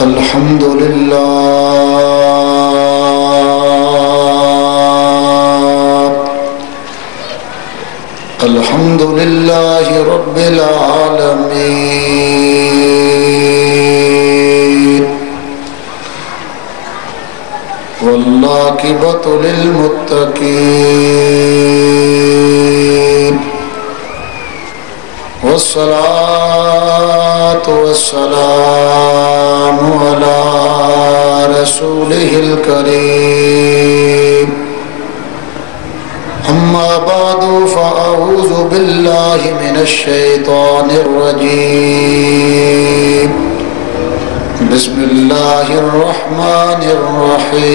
الحمد لله رب العالمين والعاقبة للمتقين والصلاة والسلام على رسوله الكريم أما بعد فأعوذ بالله من الشيطان الرجيم بسم الله الرحمن الرحيم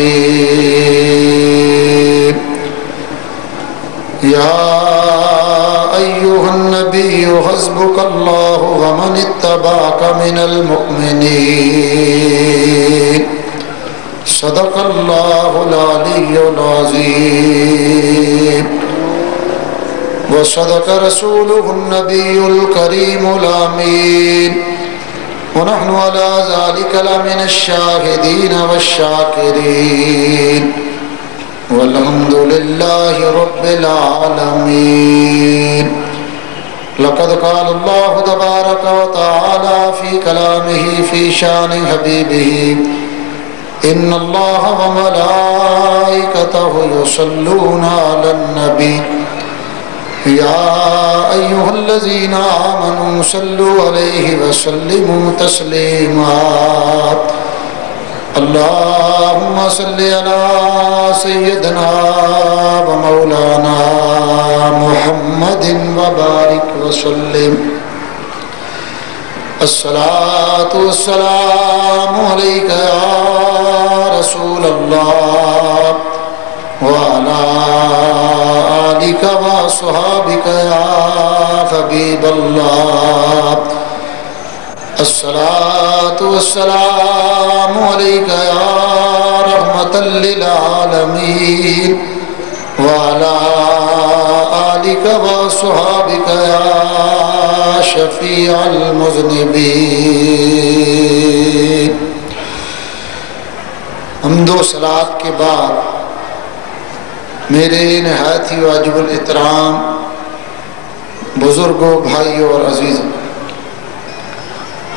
يا أيها النبي حسبك الله ومن اتبعك من المؤمنين صدق الله العلي العظيم وصدق رسوله النبي الكريم الأمين ونحن على ذلك لمن الشاهدين والشاكرين والحمد لله رب العالمين. لقد قال الله تبارك وتعالى في كلامه في شان حبيبه إن الله وملائكته يصلون على النبي يا أيها الذين آمنوا صلوا عليه وسلموا تسليما. اللهم صل على سيدنا ومولانا محمد وبارك وسلم. الصلاة والسلام عليك يا رسول الله وعلى آلك وصحابك يا حبيب الله. الصلاة والسلام عليك يا رحمة للعالمين وعلى آلك وصحابك يا شفيع المذنبين. حمد و صلاۃ کے بعد میرے نہایت ہی واجب الاحترام بزرگوں، بھائیوں اور عزیزوں،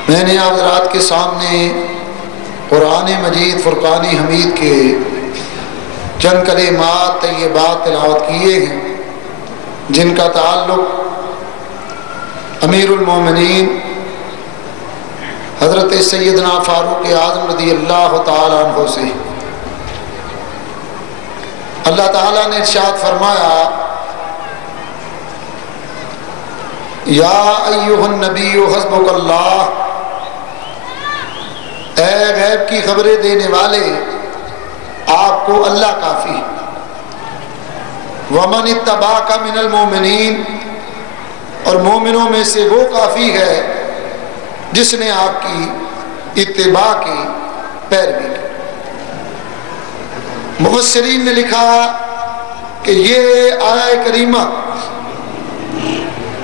میں نے آپ حضرات کے سامنے قرآن مجید فرقان حمید کے چند کلمات طیبات تلاوت کیے ہیں جن کا تعلق امیر المومنین حضرت سیدنا فاروق اعظم رضی اللہ تعالیٰ عنہ سے. اللہ تعالیٰ نے ارشاد فرمایا یا ایھا النبی حسبک اللہ، اے غیب کی خبریں دینے والے آپ کو اللہ کافی. ومن اتبعک من المؤمنین، اور مومنوں میں سے وہ کافی ہے جس نے آپ کی اتباع کی پیروی کی. مفسرین نے لکھا کہ یہ آیہ کریمہ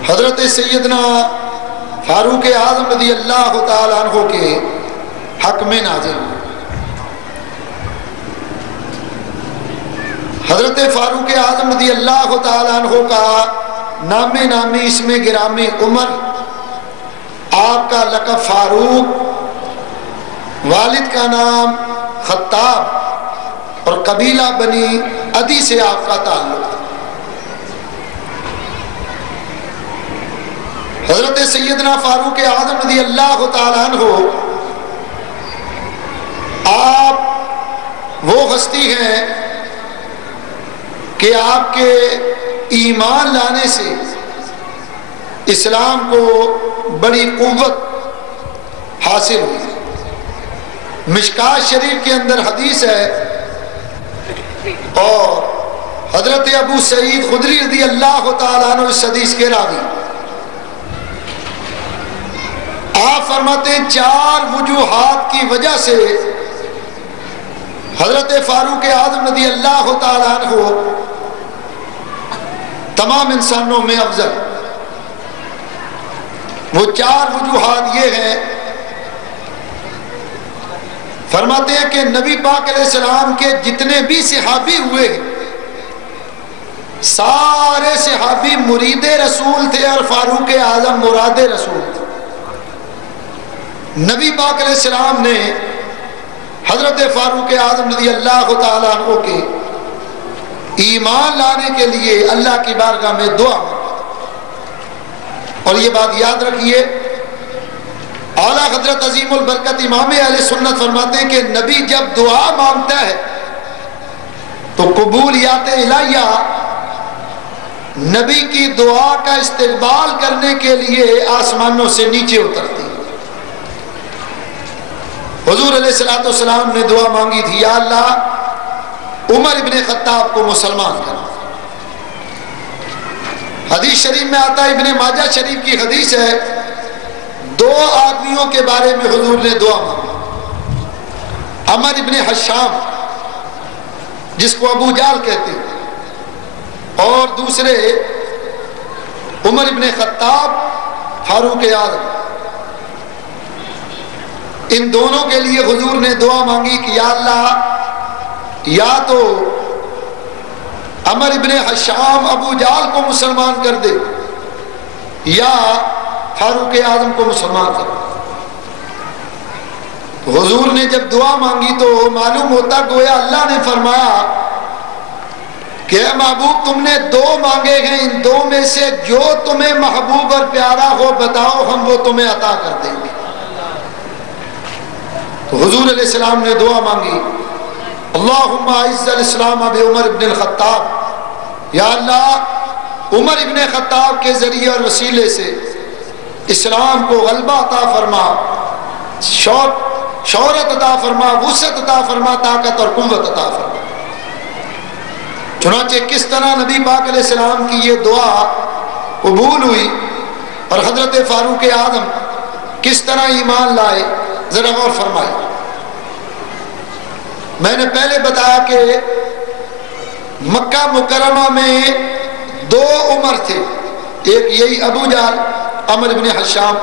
حضرت سیدنا فاروق اعظم رضی اللہ تعالیٰ عنہ کے حق میں نازل ہوئی. حضرت فاروق اعظم رضی اللہ تعالیٰ عنہ کا نام نامی اسم گرامی عمر، آپ کا لقب فاروق، والد کا نام خطاب اور قبیلہ بنی عدی سے آپ کا تعلق تھا. حضرت سیدنا فاروق اعظم رضی اللہ تعالیٰ عنہ آپ وہ ہستی ہیں کہ آپ کے ایمان لانے سے اسلام کو بڑی قوت حاصل ہوئی. مشکات شریف کے اندر حدیث ہے اور حضرت ابو سعید خدری رضی اللہ تعالیٰ عنہ اس حدیث کے راوی، آپ فرماتے ہیں 4 وجوہات کی وجہ سے حضرت فاروق اعظم رضی اللہ تعالیٰ عنہ تمام انسانوں میں افضل. وہ 4 وجوہات یہ ہیں فرماتے ہیں کہ نبی پاک علیہ السلام کے جتنے بھی صحابی ہوئے سارے صحابی مرید رسول تھے اور فاروق اعظم مراد رسول تھے۔ نبی پاک علیہ السلام نے حضرت فاروق اعظم رضی اللہ تعالیٰ عنہ کے ایمان لانے کے لیے اللہ کی بارگاہ میں دعا مانگی۔ اور یہ بات یاد رکھیے، اعلیٰ حضرت عظیم البرکت امام اہل سنت فرماتے ہیں کہ نبی جب دعا مانگتا ہے تو قبولیات الہیہ نبی کی دعا کا استقبال کرنے کے لیے آسمانوں سے نیچے اترتی۔ حضور علیہ السلام نے دعا مانگی تھی، یا اللہ عمر ابن خطاب کو مسلمان کرنا۔ حدیث شریف میں آتا ہے، ابن ماجہ شریف کی حدیث ہے، دو آدمیوں کے بارے میں حضور نے دعا مانگی، عمر ابن حشام جس کو ابو جال کہتے ہیں، اور دوسرے عمر ابن خطاب فاروق اعظم۔ ان دونوں کے لیے حضور نے دعا مانگی کہ یا اللہ یا تو عمر ابن حشام ابو جال کو مسلمان کر دے یا فاروق اعظم کو مسلمان کر دے۔ تو حضور نے جب دعا مانگی تو معلوم ہوتا گویا اللہ نے فرمایا کہ اے محبوب تم نے دو مانگے ہیں، ان دو میں سے جو تمہیں محبوب اور پیارا ہو بتاؤ، ہم وہ تمہیں عطا کر دیں گے۔ تو حضور علیہ السلام نے دعا مانگی، اللہم اعز الاسلام بعمر ابن الخطاب، یا اللہ عمر ابن خطاب کے ذریعے اور وسیلے سے اسلام کو غلبہ عطا فرما، شہرت عطا فرما، وسعت عطا فرما، طاقت اور قوت عطا فرما۔ چنانچہ کس طرح نبی پاک علیہ السلام کی یہ دعا قبول ہوئی اور حضرت فاروق اعظم کس طرح ایمان لائے، ذرا غور فرمائے۔ میں نے پہلے بتایا کہ مکہ مکرمہ میں دو عمر تھے، ایک یہی ابو جہل عمر بن حشام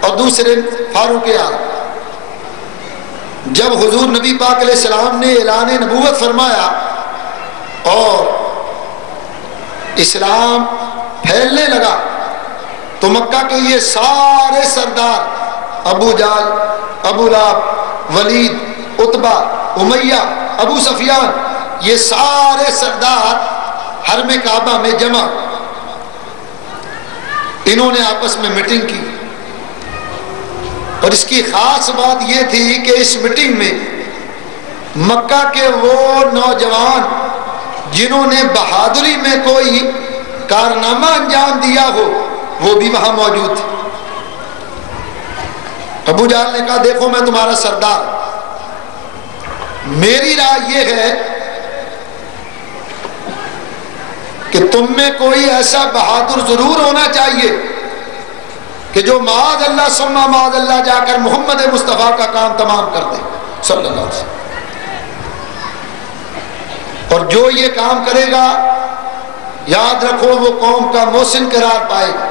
اور دوسرے فاروق اعظم۔ جب حضور نبی پاک علیہ السلام نے اعلان نبوت فرمایا اور اسلام پھیلنے لگا تو مکہ کے یہ سارے سردار ابو جہل، ابو لہب، ولید، عتبہ، امیہ، ابو سفیان، یہ سارے سردار حرم کعبہ میں جمع، انہوں نے آپس میں میٹنگ کی۔ اور اس کی خاص بات یہ تھی کہ اس میٹنگ میں مکہ کے وہ نوجوان جنہوں نے بہادری میں کوئی کارنامہ انجام دیا ہو وہ بھی وہاں موجود تھے۔ ابو جہل نے کہا دیکھو میں تمہارا سردار، میری رائے یہ ہے کہ تم میں کوئی ایسا بہادر ضرور ہونا چاہیے کہ جو معاذ اللہ ثم معاذ اللہ جا کر محمد مصطفیٰ کا کام تمام کر دے صلی اللہ علیہ وسلم، اور جو یہ کام کرے گا یاد رکھو وہ قوم کا محسن قرار پائے گا،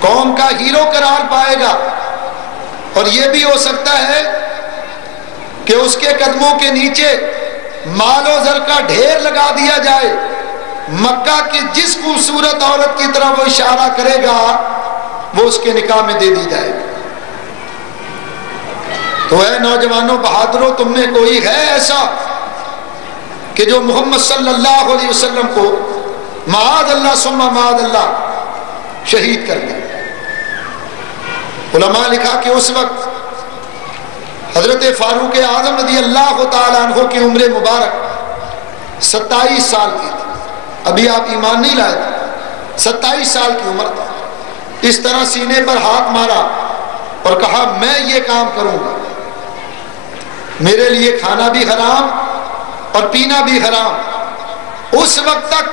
قوم کا ہیرو قرار پائے گا، اور یہ بھی ہو سکتا ہے کہ اس کے قدموں کے نیچے مال و زر کا ڈھیر لگا دیا جائے، مکہ کی جس خوبصورت عورت کی طرح وہ اشارہ کرے گا وہ اس کے نکاح میں دے دی جائے گی۔ تو اے نوجوانوں بہادروں، تم میں کوئی ہے ایسا کہ جو محمد صلی اللہ علیہ وسلم کو معاذ اللہ ثم معاذ اللہ شہید کر دے؟ علماء لکھا کہ اس وقت حضرت فاروق اعظم رضی اللہ تعالیٰ عنہ کی عمر مبارک 27 سال کی تھی، ابھی آپ ایمان نہیں لائے تھے، 27 سال کی عمر تھی۔ اس طرح سینے پر ہاتھ مارا اور کہا میں یہ کام کروں گا، میرے لیے کھانا بھی حرام اور پینا بھی حرام اس وقت تک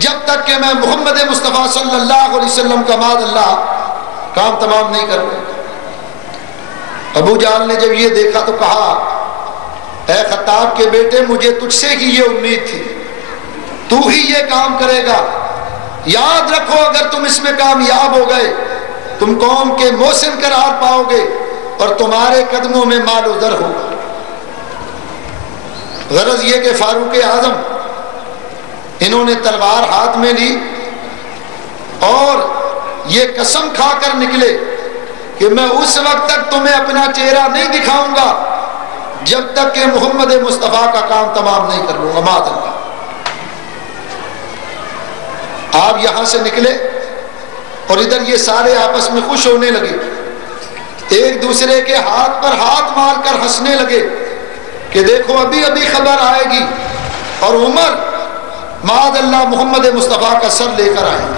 جب تک کہ میں محمد مصطفیٰ صلی اللہ علیہ وسلم کا معاذ اللہ کام تمام نہیں کروں۔ ابو جہل نے جب یہ دیکھا تو کہا اے خطاب کے بیٹے مجھے تجھ سے ہی یہ امید تھی، تو ہی یہ کام کرے گا، یاد رکھو اگر تم اس میں کامیاب ہو گئے تم قوم کے محسن قرار پاؤ گے، اور تمہارے قدموں میں مال و زر ہوگا۔ غرض یہ کہ فاروق اعظم انہوں نے تلوار ہاتھ میں لی اور یہ قسم کھا کر نکلے کہ میں اس وقت تک تمہیں اپنا چہرہ نہیں دکھاؤں گا جب تک کہ محمد مصطفیٰ کا کام تمام نہیں کر لوں گا۔ معاذ اللہ۔ آپ یہاں سے نکلے اور ادھر یہ سارے آپس میں خوش ہونے لگے، ایک دوسرے کے ہاتھ پر ہاتھ مار کر ہنسنے لگے کہ دیکھو ابھی ابھی خبر آئے گی اور عمر معاذ اللہ محمد مصطفیٰ کا سر لے کر آئے گے۔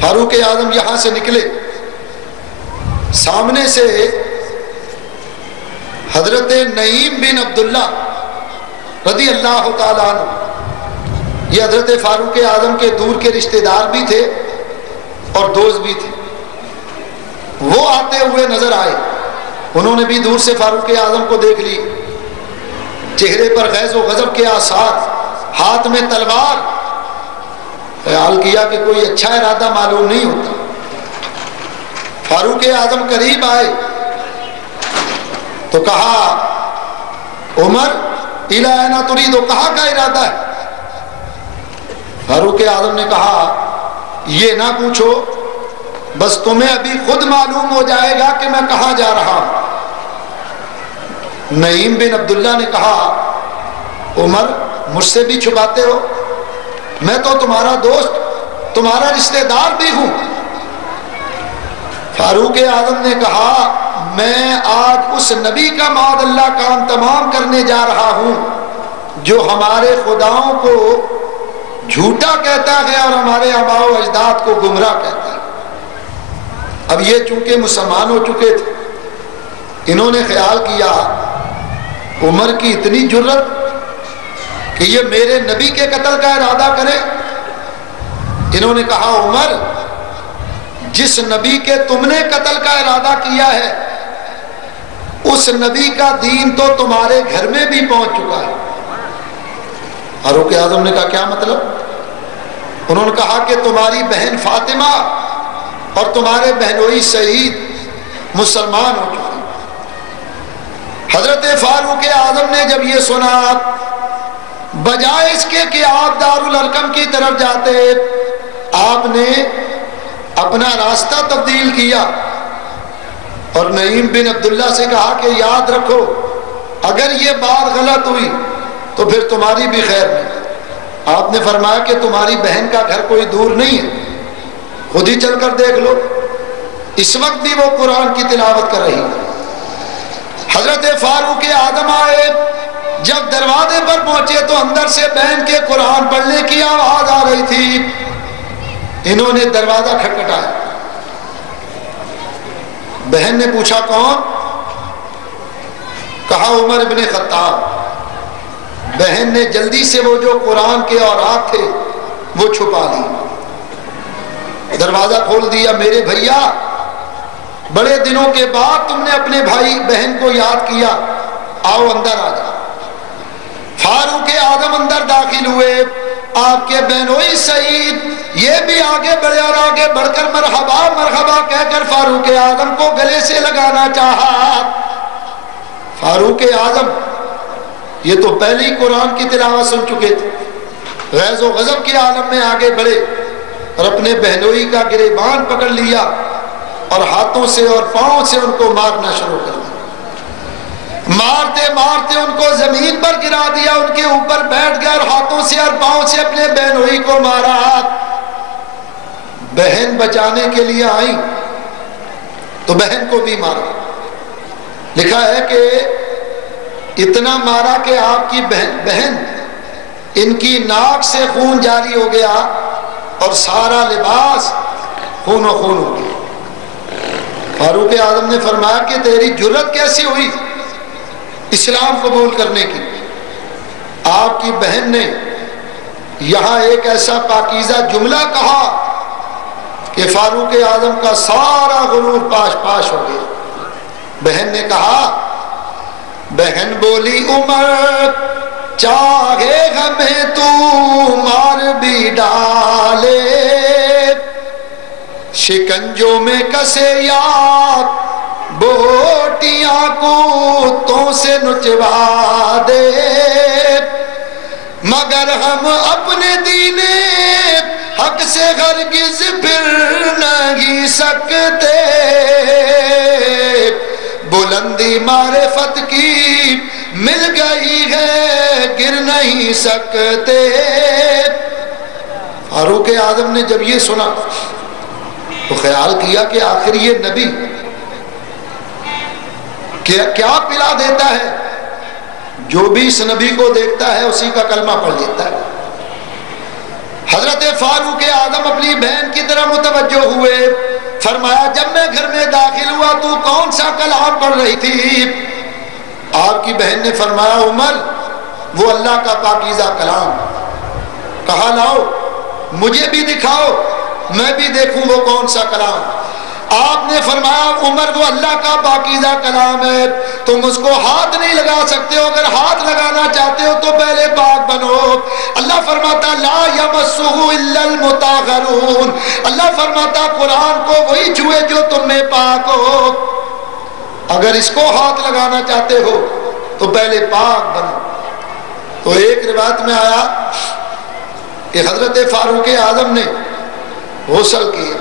فاروق اعظم یہاں سے نکلے، سامنے سے حضرت نعیم بن عبداللہ رضی اللہ تعالیٰ عنہ، یہ حضرت فاروق اعظم کے دور کے رشتہ دار بھی تھے اور دوست بھی تھے، وہ آتے ہوئے نظر آئے۔ انہوں نے بھی دور سے فاروق اعظم کو دیکھ لی، چہرے پر غیظ و غضب کے آثار، ہاتھ میں تلوار، خیال کیا کہ کوئی اچھا ارادہ معلوم نہیں ہوتا۔ فاروق اعظم قریب آئے تو کہا عمر الی اینا ترید، کہاں کا ارادہ ہے؟ فاروق اعظم نے کہا یہ نہ پوچھو، بس تمہیں ابھی خود معلوم ہو جائے گا کہ میں کہاں جا رہا ہوں۔ نعیم بن عبداللہ نے کہا عمر مجھ سے بھی چھپاتے ہو، میں تو تمہارا دوست تمہارا رشتہ دار بھی ہوں۔ فاروق اعظم نے کہا میں آج اس نبی کا معاذ اللہ کام تمام کرنے جا رہا ہوں جو ہمارے خداؤں کو جھوٹا کہتا ہے اور ہمارے آباء و اجداد کو گمراہ کہتا ہے۔ اب یہ چونکہ مسلمان ہو چکے تھے، انہوں نے خیال کیا عمر کی اتنی جرت کہ یہ میرے نبی کے قتل کا ارادہ کرے۔ انہوں نے کہا عمر جس نبی کے تم نے قتل کا ارادہ کیا ہے اس نبی کا دین تو تمہارے گھر میں بھی پہنچ چکا ہے۔ فاروق اعظم نے کہا کیا مطلب؟ انہوں نے کہا کہ تمہاری بہن فاطمہ اور تمہارے بہنوئی سعید مسلمان ہو چکے۔ حضرت فاروق اعظم نے جب یہ سنا، بجائے اس کے کہ آپ دارالارقم کی طرف جاتے، آپ نے اپنا راستہ تبدیل کیا اور نعیم بن عبداللہ سے کہا کہ یاد رکھو اگر یہ بات غلط ہوئی تو پھر تمہاری بھی خیر نہیں۔ آپ نے فرمایا کہ تمہاری بہن کا گھر کوئی دور نہیں ہے، خود ہی چل کر دیکھ لو۔ اس وقت بھی وہ قرآن کی تلاوت کر رہی ہے۔ حضرت فاروق اعظم آئے، جب دروازے پر پہنچے تو اندر سے بہن کے قرآن پڑھنے کی آواز آ رہی تھی۔ انہوں نے دروازہ کھٹکھٹایا، بہن نے پوچھا کون؟ کہا عمر ابن خطاب۔ بہن نے جلدی سے وہ جو قرآن کے اوراق تھے وہ چھپا لی، دروازہ کھول دیا۔ میرے بھیا بڑے دنوں کے بعد تم نے اپنے بھائی بہن کو یاد کیا، آؤ اندر آ جاؤ۔ فاروق اعظم اندر داخل ہوئے، آپ کے بہنوئی سعید یہ بھی آگے بڑھے اور آگے بڑھ کر مرحبا مرحبا کہہ کر فاروق اعظم کو گلے سے لگانا چاہا۔ فاروق اعظم یہ تو پہلے ہی قرآن کی تلاوت سن چکے تھے، غیظ و غضب کے عالم میں آگے بڑھے اور اپنے بہنوئی کا گریبان پکڑ لیا اور ہاتھوں سے اور پاؤں سے ان کو مارنا شروع کر دیا۔ مارتے مارتے ان کو زمین پر گرا دیا، ان کے اوپر بیٹھ گیا اور ہاتھوں سے اور پاؤں سے اپنے بہنوئی کو مارا۔ بہن بچانے کے لیے آئی تو بہن کو بھی مارا۔ لکھا ہے کہ اتنا مارا کہ آپ کی بہن ان کی ناک سے خون جاری ہو گیا اور سارا لباس خون و خون ہو گیا۔ فاروق اعظم نے فرمایا کہ تیری جرت کیسی ہوئی اسلام قبول کرنے کی؟ آپ کی بہن نے یہاں ایک ایسا پاکیزہ جملہ کہا کہ فاروق اعظم کا سارا غرور پاش پاش ہو گیا۔ بہن نے کہا، بہن بولی عمر چاہے ہمیں تو مار بھی ڈالے، شکنجوں میں کسے یاد بوٹیاں کتوں سے نچوا دے، مگر ہم اپنے دین حق سے ہرگز پھر نہیں سکتے، بلندی معرفت کی مل گئی ہے گر نہیں سکتے۔ فاروق اعظم نے جب یہ سنا تو خیال کیا کہ آخر یہ نبی کیا پلا دیتا ہے، جو بھی اس نبی کو دیکھتا ہے اسی کا کلمہ پڑھ لیتا ہے۔ حضرت فاروق اعظم اپنی بہن کی طرح متوجہ ہوئے، فرمایا جب میں گھر میں داخل ہوا تو کون سا کلام پڑھ رہی تھی؟ آپ کی بہن نے فرمایا عمر وہ اللہ کا پاکیزہ کلام۔ کہا لاؤ مجھے بھی دکھاؤ میں بھی دیکھوں وہ کون سا کلام۔ آپ نے فرمایا عمر وہ اللہ کا پاکیزہ کلام ہے، تم اس کو ہاتھ نہیں لگا سکتے ہو، اگر ہاتھ لگانا چاہتے ہو تو پہلے پاک بنو۔ اللہ فرماتا لا یمسہ الا المطہرون، اللہ فرماتا قرآن کو وہی چھوئے جو تم میں پاک ہو، اگر اس کو ہاتھ لگانا چاہتے ہو تو پہلے پاک بنو۔ تو ایک روایت میں آیا کہ حضرت فاروق اعظم نے غسل کیا،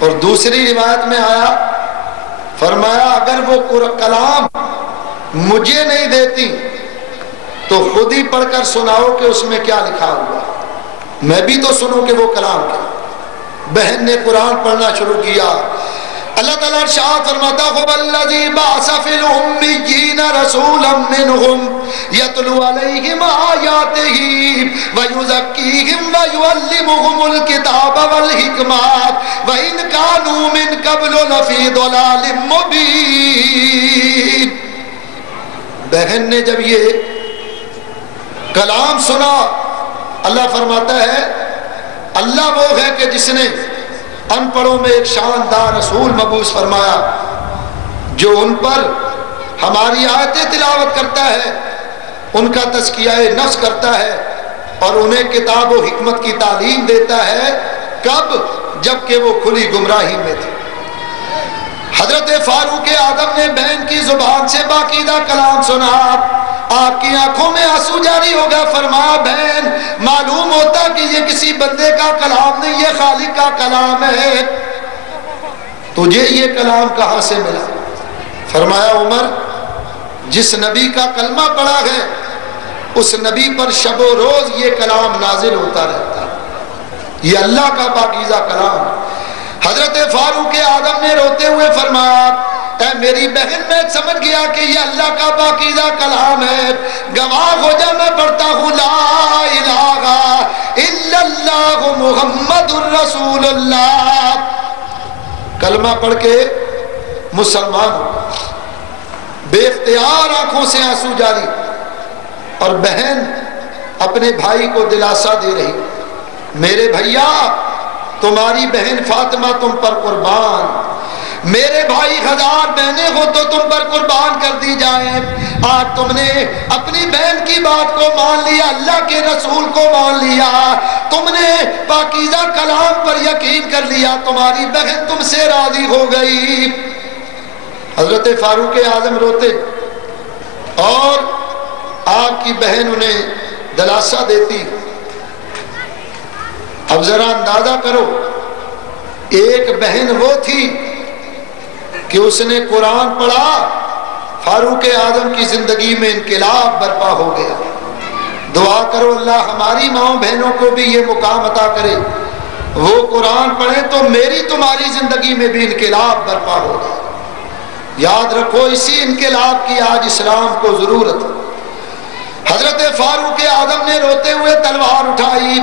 اور دوسری روایت میں آیا فرمایا اگر وہ کلام مجھے نہیں دیتی تو خود ہی پڑھ کر سناؤ کہ اس میں کیا لکھا ہوا، میں بھی تو سنوں کہ وہ کلام کیا۔ بہن نے قرآن پڑھنا شروع کیا۔ اللہ تعالیٰ ارشاد فرماتا ہے وَالَّذِي بَعَثَ فِي الْأُمِّيِّينَ رَسُولًا مِّنْهُمْ يَتْلُو عَلَيْهِمْ آيَاتِهِ وَيُزَكِّيهِمْ وَيُعَلِّمُهُمُ الْكِتَابَ وَالْحِكْمَةَ وَإِنْ كَانُوا مِنْ قَبْلُ لَفِي ضَلَالٍ مُّبِينٍ۔ بہن نے جب یہ کلام سنا، اللہ فرماتا ہے اللہ وہ ہے کہ جس نے ان پڑھوں میں ایک شاندار رسول مبعوث فرمایا جو ان پر ہماری آیتیں تلاوت کرتا ہے، ان کا تزکیہ نفس کرتا ہے اور انہیں کتاب و حکمت کی تعلیم دیتا ہے۔ کب؟ جبکہ وہ کھلی گمراہی میں تھے۔ حضرت فاروق اعظم نے بہن کی زبان سے باقیدہ کلام سنا، آپ کی آنکھوں میں آنسو جاری ہو گیا۔ فرمایا بہن معلوم ہوتا کہ یہ کسی بندے کا کلام نہیں، یہ خالق کا کلام ہے، تجھے یہ کلام کہاں سے ملا؟ فرمایا عمر جس نبی کا کلمہ پڑھا ہے اس نبی پر شب و روز یہ کلام نازل ہوتا رہتا ہے، یہ اللہ کا پاکیزہ کلام۔ حضرت فاروق اعظم نے روتے ہوئے فرمایا اے میری بہن میں سمجھ گیا کہ یہ اللہ کا پاکیزہ کلام ہے، گواہ ہو جا میں پڑھتا ہوں لا الہ الا اللہ محمد الرسول اللہ، کلمہ پڑھ کے مسلمان ہو۔ بے اختیار آنکھوں سے آنسو جاری، اور بہن اپنے بھائی کو دلاسا دے رہی میرے بھیا تمہاری بہن فاطمہ تم پر قربان، میرے بھائی 1000 بہنیں ہو تو تم پر قربان کر دی جائیں، آج تم نے اپنی بہن کی بات کو مان لیا، اللہ کے رسول کو مان لیا، تم نے پاکیزہ کلام پر یقین کر لیا، تمہاری بہن تم سے راضی ہو گئی۔ حضرت فاروق اعظم روتے اور آپ کی بہن انہیں دلاسا دیتی۔ اب ذرا اندازہ کرو ایک بہن وہ تھی کہ اس نے قرآن پڑھا، فاروق اعظم کی زندگی میں انقلاب برپا ہو گیا۔ دعا کرو اللہ ہماری ماں بہنوں کو بھی یہ مقام عطا کرے، وہ قرآن پڑھیں تو میری تمہاری زندگی میں بھی انقلاب برپا ہو گیا۔ یاد رکھو اسی انقلاب کی آج اسلام کو ضرورت ہے۔ حضرت فاروق اعظم نے روتے ہوئے تلوار اٹھائی،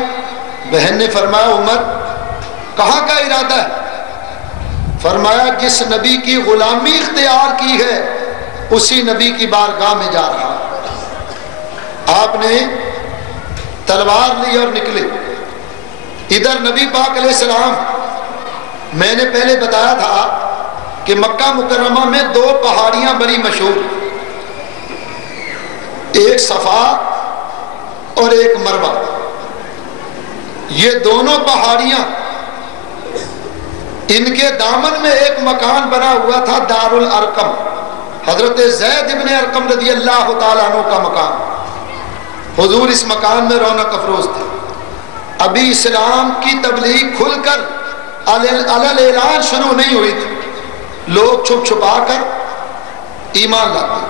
بہن نے فرمایا عمر کہاں کا ارادہ ہے؟ فرمایا جس نبی کی غلامی اختیار کی ہے اسی نبی کی بارگاہ میں جا رہا۔ آپ نے تلوار لی اور نکلے۔ ادھر نبی پاک علیہ السلام، میں نے پہلے بتایا تھا کہ مکہ مکرمہ میں 2 پہاڑیاں بڑی مشہور، ایک صفا اور ایک مروہ۔ یہ دونوں پہاڑیاں ان کے دامن میں ایک مکان بنا ہوا تھا، دار الارقم، حضرت زید ابن ارقم رضی اللہ تعالیٰ عنہ کا مکان۔ حضور اس مکان میں رونق افروز تھے۔ ابھی اسلام کی تبلیغ کھل کر اعلان شروع نہیں ہوئی تھی، لوگ چھپ چھپا کر ایمان لاتے،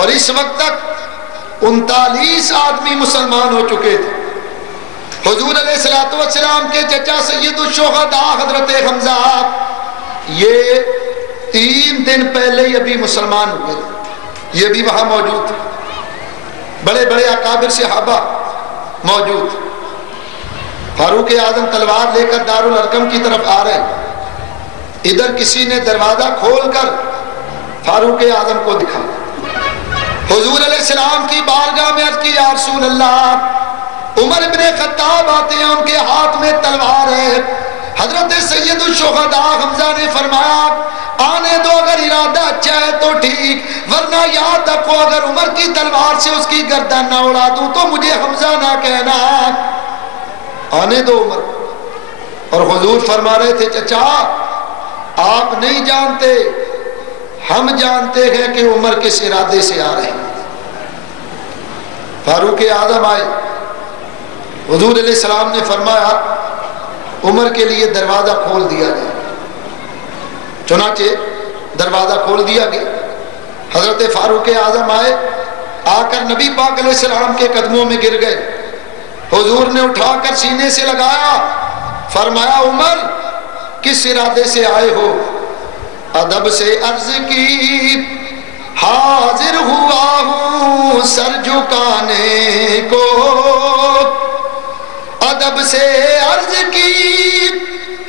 اور اس وقت تک 39 آدمی مسلمان ہو چکے تھے۔ حضور علیہ السلام کے چچا سید الشہداء حضرت حمزہ یہ 3 دن پہلے ہی ابھی مسلمان ہوئے تھے، یہ بھی وہاں موجود تھے، بڑے بڑے اکابر صحابہ موجود تھے۔ فاروق اعظم تلوار لے کر دار الارقم کی طرف آ رہے، ادھر کسی نے دروازہ کھول کر فاروق اعظم کو دکھا۔ حضور علیہ السلام کی بارگاہ میں عرض کی، یا رسول اللہ، عمر ابن خطاب آتے ہیں، ان کے ہاتھ میں تلوار ہے۔ حضرت سید الشہداء حمزہ نے فرمایا، آنے دو، اگر ارادہ اچھا ہے تو ٹھیک، ورنہ یاد رکھو اگر عمر کی تلوار سے اس کی گردن نہ اڑا دوں تو مجھے حمزہ نہ کہنا، آنے دو عمر۔ اور حضور فرما رہے تھے، چچا آپ نہیں جانتے، ہم جانتے ہیں کہ عمر کس ارادے سے آ رہے ہیں۔ فاروق اعظم آئے، حضور علیہ السلام نے فرمایا عمر کے لیے دروازہ کھول دیا گیا۔ چنانچہ دروازہ کھول دیا گیا، حضرت فاروق اعظم آئے، آ کر نبی پاک علیہ السلام کے قدموں میں گر گئے۔ حضور نے اٹھا کر سینے سے لگایا، فرمایا عمر کس ارادے سے آئے ہو؟ ادب سے عرض کی، حاضر ہوا ہوں سر جھکانے کو، ادب سے عرض کی،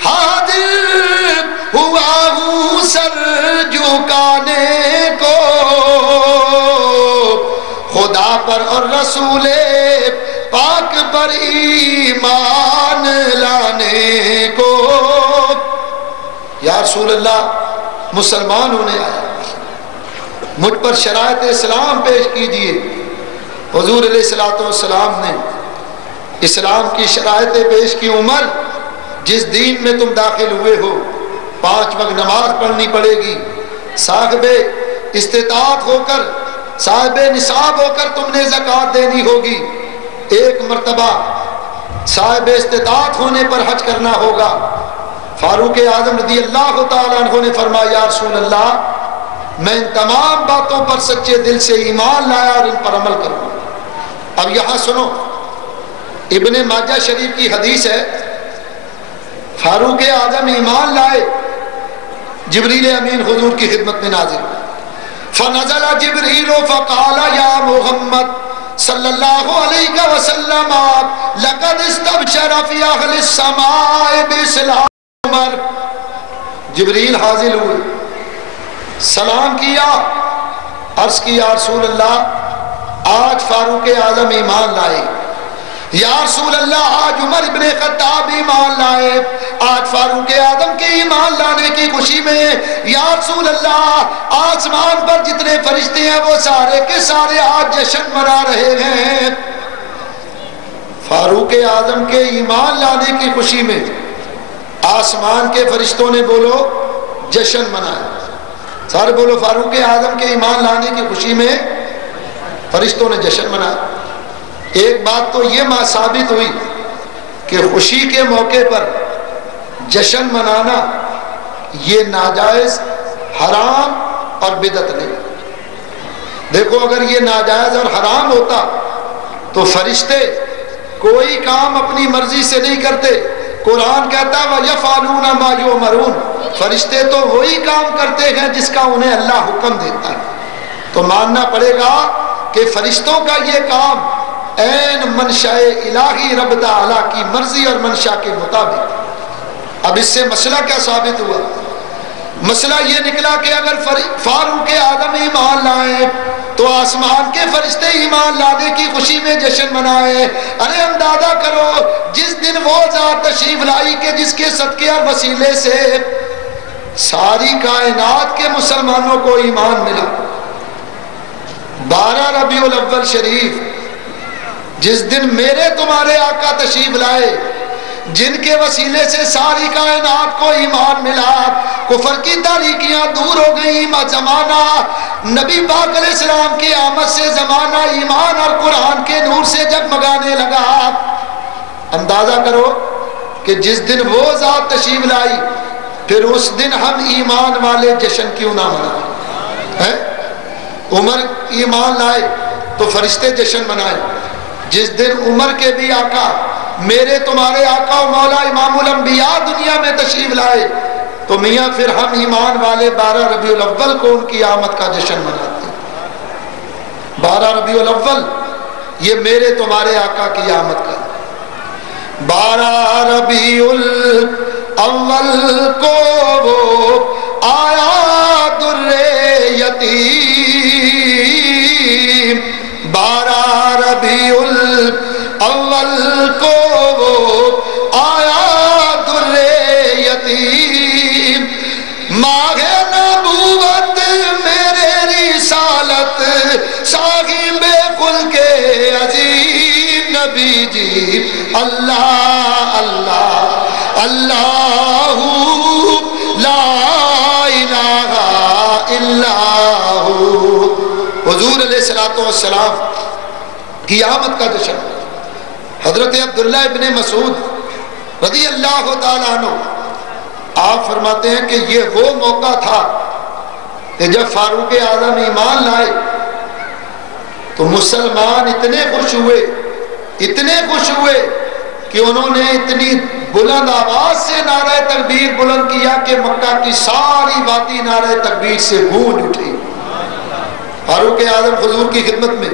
حاضر ہوا ہوں سر جھکانے کو، خدا پر اور رسول پاک پر ایمان لانے کو۔ یا رسول اللہ، مسلمان ہونے آیا، مجھ پر شرائط اسلام پیش کیجئے۔ حضور علیہ السلام نے اسلام کی شرائطیں پیش کی۔ عمر، جس دین میں تم داخل ہوئے ہو 5 وقت نماز پڑھنی پڑے گی، صاحب استطاعت ہو کر، صاحب نصاب ہو کر تم نے زکوٰۃ دینی ہوگی، 1 مرتبہ صاحب استطاعت ہونے پر حج کرنا ہوگا۔ فاروق اعظم رضی اللہ تعالیٰ عنہ نے فرمایا، یا رسول اللہ، میں ان تمام باتوں پر سچے دل سے ایمان لایا اور ان پر عمل کروں۔ اب یہاں سنو، ابن ماجہ شریف کی حدیث ہے، فاروق اعظم ایمان لائے، جبریل امین حضور کی خدمت میں نازل، فنزل جبریل فقال یا محمد صلی اللہ علیہ وسلم لقد استبشر فی اہل السماء باسلام عمر۔ جبریل حاضر ہوئے، سلام کیا، عرض کی، یا رسول اللہ، آج فاروق اعظم ایمان لائے، یا رسول اللہ، آج عمر ابن خطاب ایمان لائے، آج فاروق اعظم کے ایمان لانے کی خوشی میں، یا رسول اللہ، آسمان پر جتنے فرشتے ہیں وہ سارے کے سارے آج جشن منا رہے ہیں۔ فاروق اعظم کے ایمان لانے کی خوشی میں آسمان کے فرشتوں نے بولو جشن منایا، سارے بولو فاروق اعظم کے ایمان لانے کی خوشی میں فرشتوں نے جشن منایا۔ ایک بات تو یہ ثابت ہوئی کہ خوشی کے موقع پر جشن منانا یہ ناجائز، حرام اور بدعت نہیں۔ دیکھو، اگر یہ ناجائز اور حرام ہوتا تو فرشتے کوئی کام اپنی مرضی سے نہیں کرتے۔ قرآن کہتا ہے وَيَفْعَلُونَ مَا يُؤْمَرُونَ، فرشتے تو وہی کام کرتے ہیں جس کا انہیں اللہ حکم دیتا ہے۔ تو ماننا پڑے گا کہ فرشتوں کا یہ کام عین منشاء الہی رب تعالیٰ کی مرضی اور منشاء کے مطابق۔ اب اس سے مسئلہ کیا ثابت ہوا؟ مسئلہ یہ نکلا کہ اگر فاروق اعظم ایمان لائیں تو آسمان کے فرشتے ایمان لانے کی خوشی میں جشن منائے۔ ارے اندازہ کرو، جس دن وہ ذات تشریف لائی کہ جس کے صدقے اور وسیلے سے ساری کائنات کے مسلمانوں کو ایمان ملا، 12 ربیع الاول شریف، جس دن میرے تمہارے آقا تشریف لائے، جن کے وسیلے سے ساری کائنات کو ایمان ملا، کفر کی تاریکیاں دور ہو گئی، زمانہ نبی پاک علیہ السلام کی آمد سے زمانہ ایمان اور قرآن کے نور سے جگمگانے لگا۔ اندازہ کرو کہ جس دن وہ ذات تشریف لائی، پھر اس دن ہم ایمان والے جشن کیوں نہ منائیں؟ عمر ایمان لائے تو فرشتے جشن منائے، جس دن عمر کے بھی آقا میرے تمہارے آقا و مولا امام الانبیاء دنیا میں تشریف لائے، تو میاں پھر ہم ایمان والے 12 ربیع الاول کو ان کی آمد کا جشن مناتے ہیں۔ 12 ربیع الاول یہ میرے تمہارے آقا کی آمد کا، 12 ربیع الاول کو وہ آیا در یتیم، 12 ربیع الاول کو وہ آیا در یتیم، ماہ نبوت میرے رسالت صاحب خلق عظیم، نبی جی اللہ اللہ اللہ لا الہ الا ہو۔ حضور علیہ السلام کی آمد کا جشن، حضرت عبداللہ ابن مسعود رضی اللہ تعالیٰ عنہ آپ فرماتے ہیں کہ یہ وہ موقع تھا کہ جب فاروق اعظم ایمان لائے تو مسلمان اتنے خوش ہوئے کہ انہوں نے اتنی بلند آواز سے نعرہ تکبیر بلند کیا کہ مکہ کی ساری وادی نعرہ تکبیر سے گونج اٹھی۔ فاروق اعظم حضور کی خدمت میں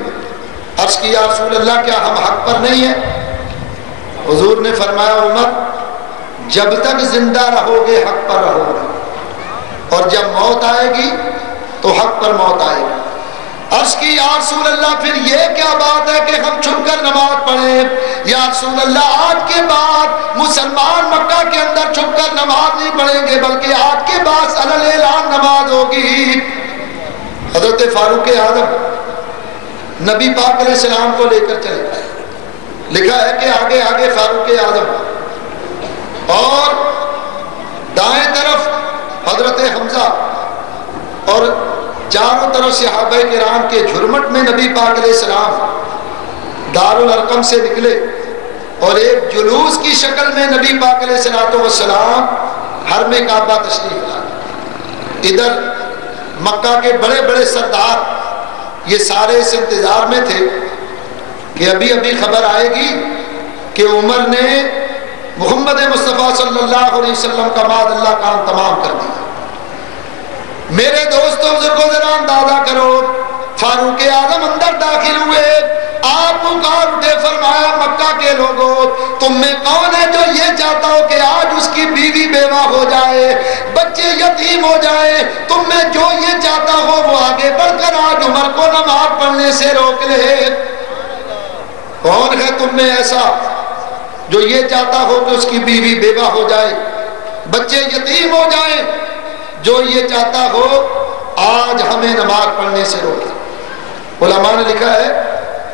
عرض کیا یا رسول اللہ کیا ہم حق پر نہیں ہیں؟ حضور نے فرمایا عمر جب تک زندہ رہو گے حق پر رہو گے، اور جب موت آئے گی تو حق پر موت آئے گی۔ عرض کی یا رسول اللہ پھر یہ کیا بات ہے کہ ہم چھپ کر نماز پڑھیں؟ یا رسول اللہ آج کے بعد مسلمان مکہ کے اندر چھپ کر نماز نہیں پڑھیں گے، بلکہ آج کے بعد علی اعلان نماز ہوگی۔ حضرت فاروق اعظم نبی پاک علیہ السلام کو لے کر چلے، لکھا ہے کہ آگے آگے فاروق اعظم اور دائیں طرف حضرت حمزہ اور چاروں طرف صحابہ کرام کے جھرمٹ میں نبی پاک علیہ السلام دارالارقم سے نکلے اور ایک جلوس کی شکل میں نبی پاک علیہ السلام حرم کعبہ تشریف لائے۔ ادھر مکہ کے بڑے بڑے سردار یہ سارے اس انتظار میں تھے کہ ابھی ابھی خبر آئے گی کہ عمر نے محمد مصطفیٰ صلی اللہ علیہ وسلم کا بعد اللہ کام تمام کر دیا۔ میرے دوستوں بزرگوں ذرا اندازہ کرو، فاروق اعظم اندر داخل ہوئے، آپ پکار اٹھے، فرمایا مکہ کے لوگوں تم میں کون ہے جو یہ چاہتا ہو کہ آج اس کی بیوی بیوہ ہو جائے، بچے یتیم ہو جائے؟ تم میں جو یہ چاہتا ہو وہ آگے بڑھ کر آج عمر کو نماز پڑھنے سے روک لے۔ کون ہے تم میں ایسا جو یہ چاہتا ہو کہ اس کی بیوی بیوہ ہو جائے، بچے یتیم ہو جائیں؟ جو یہ چاہتا ہو آج ہمیں نماز پڑھنے سے روکے۔ علماء نے لکھا ہے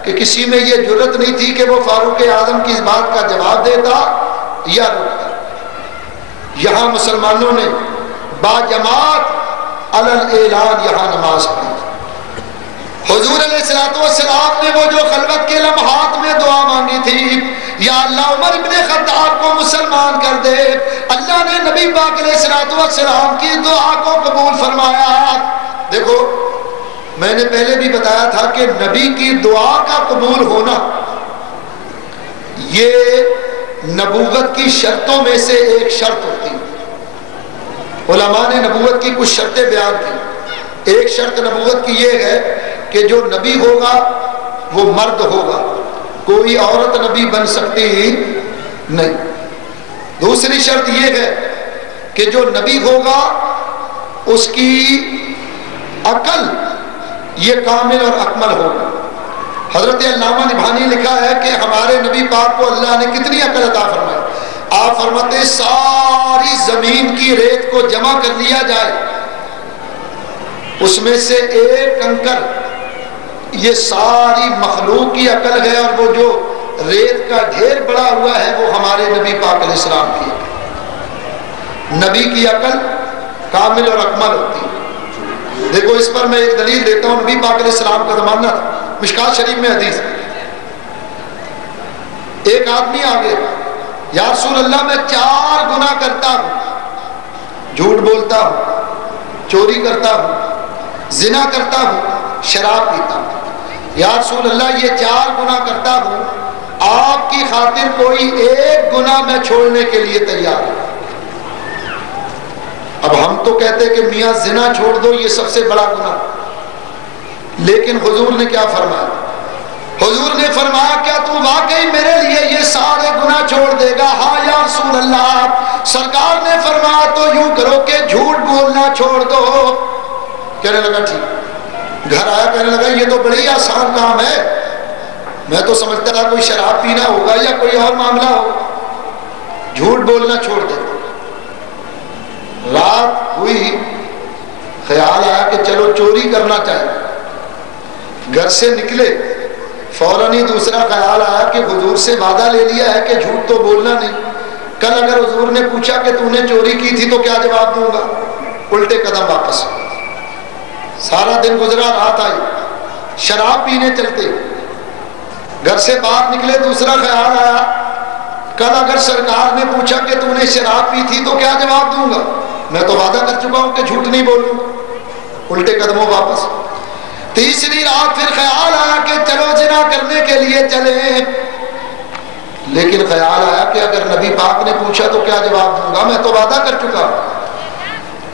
کہ کسی میں یہ جرت نہیں تھی کہ وہ فاروق اعظم کی اس بات کا جواب دیتا یا روکتا۔ یہاں مسلمانوں نے باجماعت علی الاعلان یہاں نماز پڑھی۔ حضور علیہ السلام نے وہ جو خلوت کے لمحات میں دعا مانگی تھی، یا اللہ عمر ابن خطاب کو مسلمان کر دے، اللہ نے نبی پاک علیہ السلام کی دعا کو قبول فرمایا۔ دیکھو میں نے پہلے بھی بتایا تھا کہ نبی کی دعا کا قبول ہونا یہ نبوت کی شرطوں میں سے ایک شرط ہوتی ہے۔ علماء نے نبوت کی کچھ شرطیں بیان کی۔ ایک شرط نبوت کی یہ ہے کہ جو نبی ہوگا وہ مرد ہوگا، کوئی عورت نبی بن سکتی نہیں۔ دوسری شرط یہ ہے کہ جو نبی ہوگا اس کی عقل یہ کامل اور اکمل ہوگا۔ حضرت علامہ نبھانی لکھا ہے کہ ہمارے نبی پاک کو اللہ نے کتنی عقل عطا فرمائی۔ آپ فرماتے ہیں ساری زمین کی ریت کو جمع کر لیا جائے، اس میں سے ایک کنکر، یہ ساری مخلوق کی عقل ہے، اور وہ جو ریت کا ڈھیر بڑا ہوا ہے وہ ہمارے نبی پاک علیہ السلام کی عقل. نبی کی عقل کامل اور اکمل ہوتی ہے. دیکھو اس پر میں ایک دلیل دیتا ہوں. نبی پاک علیہ السلام کا زمانہ تھا. مشکات شریف میں حدیث ہے. ایک آدمی آگے یا رسول اللہ میں 4 گناہ کرتا ہوں, جھوٹ بولتا ہوں, چوری کرتا ہوں, زنا کرتا ہوں, شراب پیتا ہوں. یا رسول اللہ یہ 4 گناہ کرتا ہوں, آپ کی خاطر کوئی ایک گناہ میں چھوڑنے کے لیے تیار ہے. اب ہم تو کہتے کہ میاں زنا چھوڑ دو یہ سب سے بڑا گناہ, لیکن حضور نے کیا فرمایا؟ حضور نے فرمایا کیا تو واقعی میرے لیے یہ سارے گناہ چھوڑ دے گا؟ ہاں یا رسول اللہ. سرکار نے فرمایا تو یوں کرو کہ جھوٹ بولنا چھوڑ دو. کہنے لگا ٹھیک. گھر آیا کہنے لگا یہ تو بڑی آسان کام ہے, میں تو سمجھتا تھا کوئی شراب پینا ہوگا یا کوئی اور معاملہ ہو. جھوٹ بولنا چھوڑ دے. رات ہوئی, خیال آیا کہ چلو چوری کرنا چاہیے. گھر سے نکلے, فوراً ہی دوسرا خیال آیا کہ حضور سے وعدہ لے لیا ہے کہ جھوٹ تو بولنا نہیں. کل اگر حضور نے پوچھا کہ تو نے چوری کی تھی تو کیا جواب دوں گا؟ الٹے قدم واپس. سارا دن گزرا, رات آئی, شراب پینے چلتے. گھر سے باہر نکلے, دوسرا خیال آیا کل اگر سرکار نے پوچھا کہ تو نے شراب پی تھی تو کیا جواب دوں گا؟ میں تو وعدہ کر چکا ہوں کہ جھوٹ نہیں بولوں. الٹے قدموں واپس. تیسری رات پھر خیال آیا کہ چلو زنا کرنے کے لیے چلیں, لیکن خیال آیا کہ اگر نبی پاک نے پوچھا تو کیا جواب دوں گا؟ میں تو وعدہ کر چکا ہوں.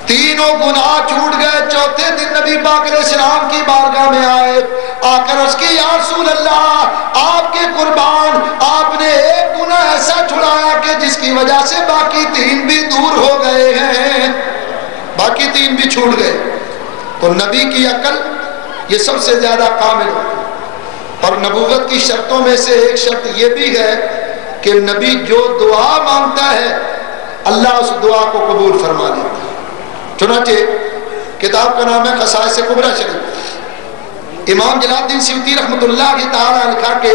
تینوں گناہ چھوٹ گئے. چوتھے دن نبی پاک علیہ السلام کی بارگاہ میں آئے, آ کر عرض کی یا رسول اللہ آپ کے قربان, آپ نے ایک گناہ ایسا چھڑایا کہ جس کی وجہ سے باقی 3 بھی دور ہو گئے ہیں, باقی 3 بھی چھوٹ گئے. تو نبی کی عقل یہ سب سے زیادہ کامل ہے. اور نبوت کی شرطوں میں سے ایک شرط یہ بھی ہے کہ نبی جو دعا مانگتا ہے اللہ اس دعا کو قبول فرما لیتا ہے. چنانچہ کتاب کا نام ہے خصائص کبریٰ شریف. امام جلال الدین سیوطی رحمۃ اللہ تعالی لکھا کہ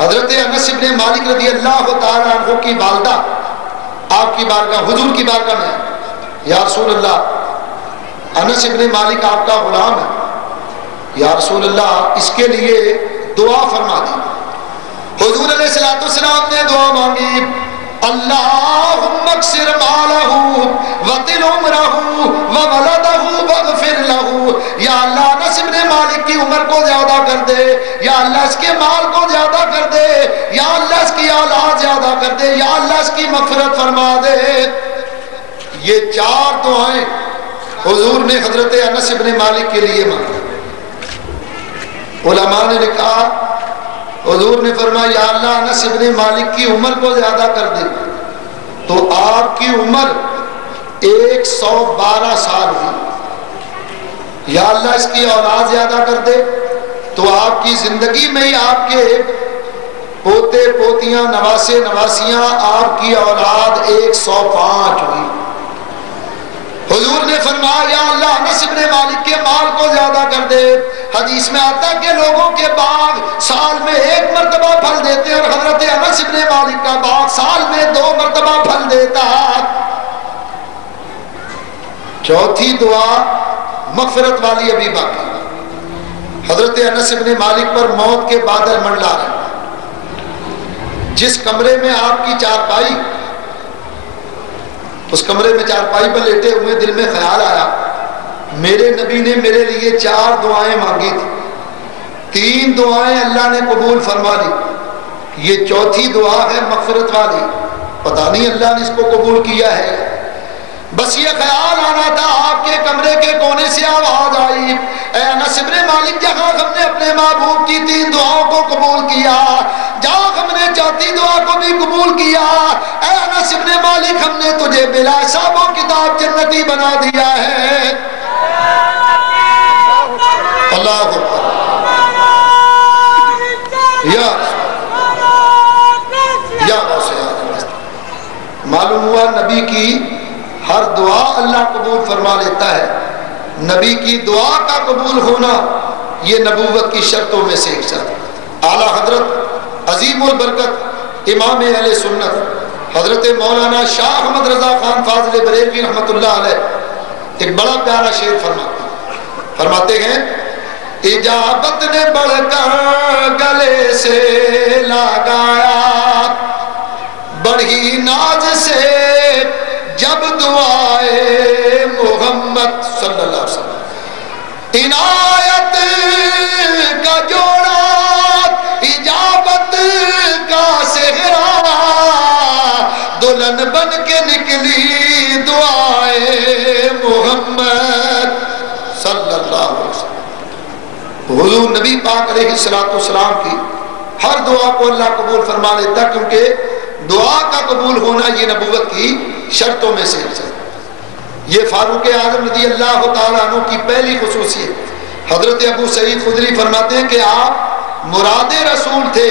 حضرت انس بن مالک رضی اللہ تعالی عنہ کی والدہ آپ کی بارگاہ, حضور کی بارگاہ میں, یا رسول اللہ انس بن مالک آپ کا غلام ہے, یا رسول اللہ اس کے لیے دعا فرما دی. حضور علیہ الصلوۃ والسلام نے دعا مانگی, اللہم اکثر مالہ وطل عمرہ وولدہ واغفر لہ. یا اللہ انس بن مالک کی عمر کو زیادہ کر دے, یا اللہ اس کے مال کو زیادہ کر دے, یا اللہ اس کی اولاد زیادہ کر دے, یا اللہ اس کی مغفرت فرما دے. یہ 4 دعائیں حضور نے حضرت انس بن مالک کے لیے مانگی. علماء نے لکھا حضور نے فرمایا یا اللہ انس بن مالک کی عمر کو زیادہ کر دے, تو آپ کی عمر 112 سال ہوئی. یا اللہ اس کی اولاد زیادہ کر دے, تو آپ کی زندگی میں ہی آپ کے پوتے پوتیاں نواسے نواسیاں آپ کی اولاد 105 ہوئی. حضور نے فرمایا یا اللہ انس بن مالک کے مال کو زیادہ کر دے. حدیث میں آتا کہ لوگوں کے باغ سال میں 1 مرتبہ پھل دیتے اور حضرت انس بن مالک کا باغ سال میں 2 مرتبہ پھل دیتا. چوتھی دعا مغفرت والی ابھی باقی. حضرت انس بن مالک پر موت کے بادل منڈلا رہے. جس کمرے میں آپ کی چارپائی, اس کمرے میں چارپائی پر لیٹے ہوئے دل میں خیال آیا میرے نبی نے میرے لیے 4 دعائیں مانگی تھی, 3 دعائیں اللہ نے قبول فرما لی, یہ چوتھی دعا ہے مغفرت والی, پتہ نہیں اللہ نے اس کو قبول کیا ہے. بس یہ خیال آنا تھا. آپ کے کمرے کے کونے سے آواز آئی اے انس بن مالک, جہاں ہم نے اپنے محبوب کی 3 دعاؤں کو قبول کیا, جہاں ہم نے چوتھی دعا کو بھی قبول کیا, اے انس بن مالک ہم نے تجھے بلا حساب و کتاب جنتی بنا دیا ہے. اللہ اکبر. معلوم ہوا نبی کی ہر دعا اللہ قبول فرما لیتا ہے. نبی کی دعا کا قبول ہونا یہ نبوت کی شرطوں میں سے ایک شرط. اعلیٰ حضرت عظیم البرکت امام اہل سنت حضرت مولانا شاہ احمد رضا خان فاضل بریلوی رحمۃ اللہ علیہ ایک بڑا پیارا شعر فرماتے ہیں اجابت نے بڑھ کر گلے سے لگایا بڑھی ناز سے جب دعائے محمد صلی اللہ علیہ وسلم عنایت کا جوڑا اجابت کا صحرا دلہن بن کے نکلی دعائے محمد صلی اللہ علیہ وسلم. حضور نبی پاک علیہ السلام کی ہر دعا کو اللہ قبول فرما لیتا کیونکہ دعا کا قبول ہونا یہ نبوت کی شرطوں میں سے ہے. یہ فاروق اعظم رضی اللہ تعالیٰ عنہ کی پہلی خصوصیت. حضرت ابو سعید خدری فرماتے ہیں کہ آپ مراد رسول تھے,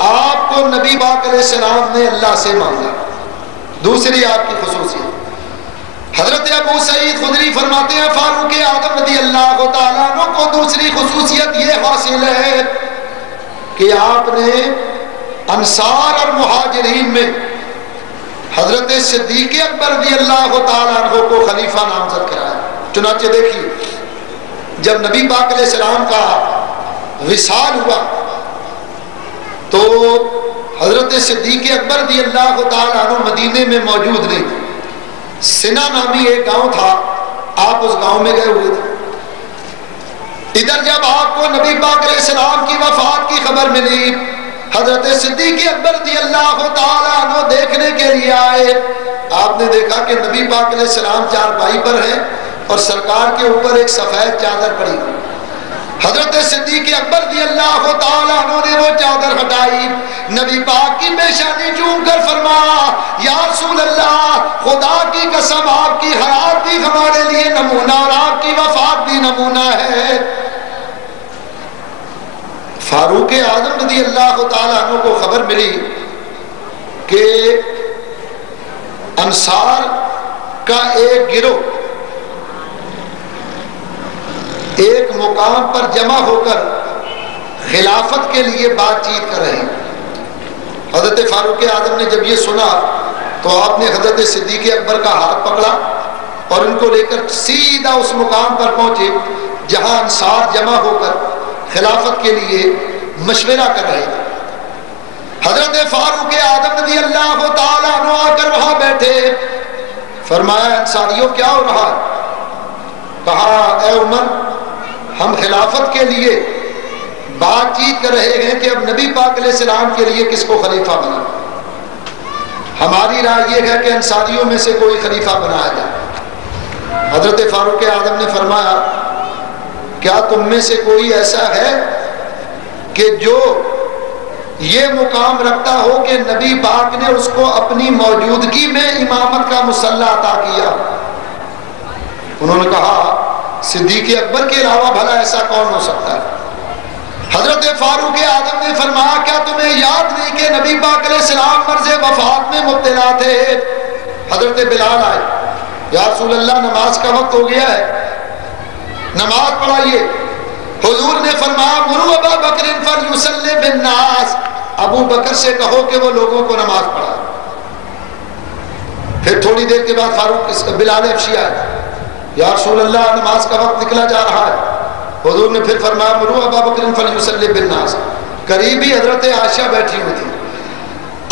آپ کو نبی پاک علیہ السلام نے اللہ سے مانگا. دوسری آپ کی خصوصیت حضرت ابو سعید خدری فرماتے ہیں فاروق اعظم رضی اللہ تعالیٰ عنہ کو دوسری خصوصیت یہ حاصل ہے کہ آپ نے انصار اور مہاجرین میں حضرت صدیق اکبر رضی اللہ تعالیٰ عنہ کو خلیفہ نامزد کرایا. چنانچہ دیکھیے جب نبی پاک علیہ السلام کا وصال ہوا تو حضرت صدیق اکبر رضی اللہ تعالیٰ عنہ مدینے میں موجود نہیں تھے. سنا نامی ایک گاؤں تھا, آپ اس گاؤں میں گئے ہوئے تھے. ادھر جب آپ کو نبی پاک علیہ السلام کی وفات کی خبر ملی حضرت صدیق اکبر رضی اللہ تعالیٰ عنہ دیکھنے کے لیے آئے. آپ نے دیکھا کہ نبی پاک علیہ السلام چارپائی پر ہیں اور سرکار کے اوپر ایک سفید چادر پڑی. حضرت صدیق اکبر رضی اللہ تعالیٰ عنہ نے وہ چادر ہٹائی, نبی پاک کی پیشانی چوم کر فرمایا یا رسول اللہ خدا کی قسم آپ کی حیات بھی ہمارے لیے نمونہ اور آپ کی وفات بھی نمونہ ہے. فاروق اعظم رضی اللہ تعالیٰ عنہ کو خبر ملی کہ انصار کا ایک گروہ ایک مقام پر جمع ہو کر خلافت کے لیے بات چیت کر رہے ہیں. حضرت فاروق اعظم نے جب یہ سنا تو آپ نے حضرت صدیق اکبر کا ہاتھ پکڑا اور ان کو لے کر سیدھا اس مقام پر پہنچے جہاں انصار جمع ہو کر خلافت کے لیے مشورہ کر رہے تھے. حضرت فاروق اعظم رضی اللہ تعالیٰ عنہ آ کر وہاں بیٹھے. فرمایا انصاریوں کیا ہو رہا ہے؟ کہا اے عمر ہم خلافت کے لیے بات چیت کر رہے ہیں کہ اب نبی پاک علیہ السلام کے لیے کس کو خلیفہ بنا. ہماری رائے یہ ہے کہ انصاریوں میں سے کوئی خلیفہ بنایا جائے. حضرت فاروق اعظم نے فرمایا کیا تم میں سے کوئی ایسا ہے کہ جو یہ مقام رکھتا ہو کہ نبی پاک نے اس کو اپنی موجودگی میں امامت کا مصلح عطا کیا؟ انہوں نے کہا صدیق اکبر کے علاوہ بھلا ایسا کون ہو سکتا ہے؟ حضرت فاروق اعظم نے فرمایا کیا تمہیں یاد نہیں کہ نبی پاک علیہ السلام مرض وفات میں مبتلا تھے؟ حضرت بلال آئے, یا رسول اللہ نماز کا وقت ہو گیا ہے, نماز پڑھائیے. حضور نے فرمایا مرو ابا بکر فلیصلی بالناس, ابو بکر سے کہو کہ وہ لوگوں کو نماز پڑھائے. پھر تھوڑی دیر کے بعد فاروق بلال حبشی آئے, یا رسول اللہ نماز کا وقت نکلا جا رہا ہے. حضور نے پھر فرمایا مرو ابا بکر فلیصلی بالناس. قریبی حضرت عائشہ بیٹھی ہوئی تھی.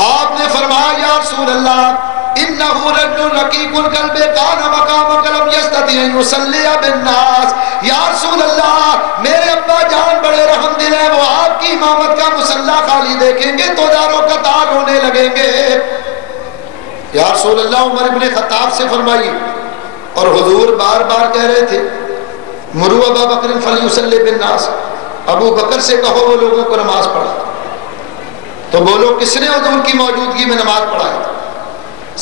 آپ نے فرمایا یا رسول اللہ انہو رجل رقیق القلب کان مقامک لم یستطیع ان یصلی بالناس. یا رسول اللہ میرے ابا جان بڑے رحم دل ہیں, وہ آپ کی امامت کا مصلح خالی دیکھیں گے تو داروں قطار ہونے لگیں گے. یا رسول اللہ عمر ابن خطاب سے فرمائی, اور حضور بار بار کہہ رہے تھے مرو ابا بکر فلیصلی بالناس, ابو بکر سے کہو وہ لوگوں کو نماز پڑھا. تو بولو کس نے حضور کی موجودگی میں نماز پڑھائی؟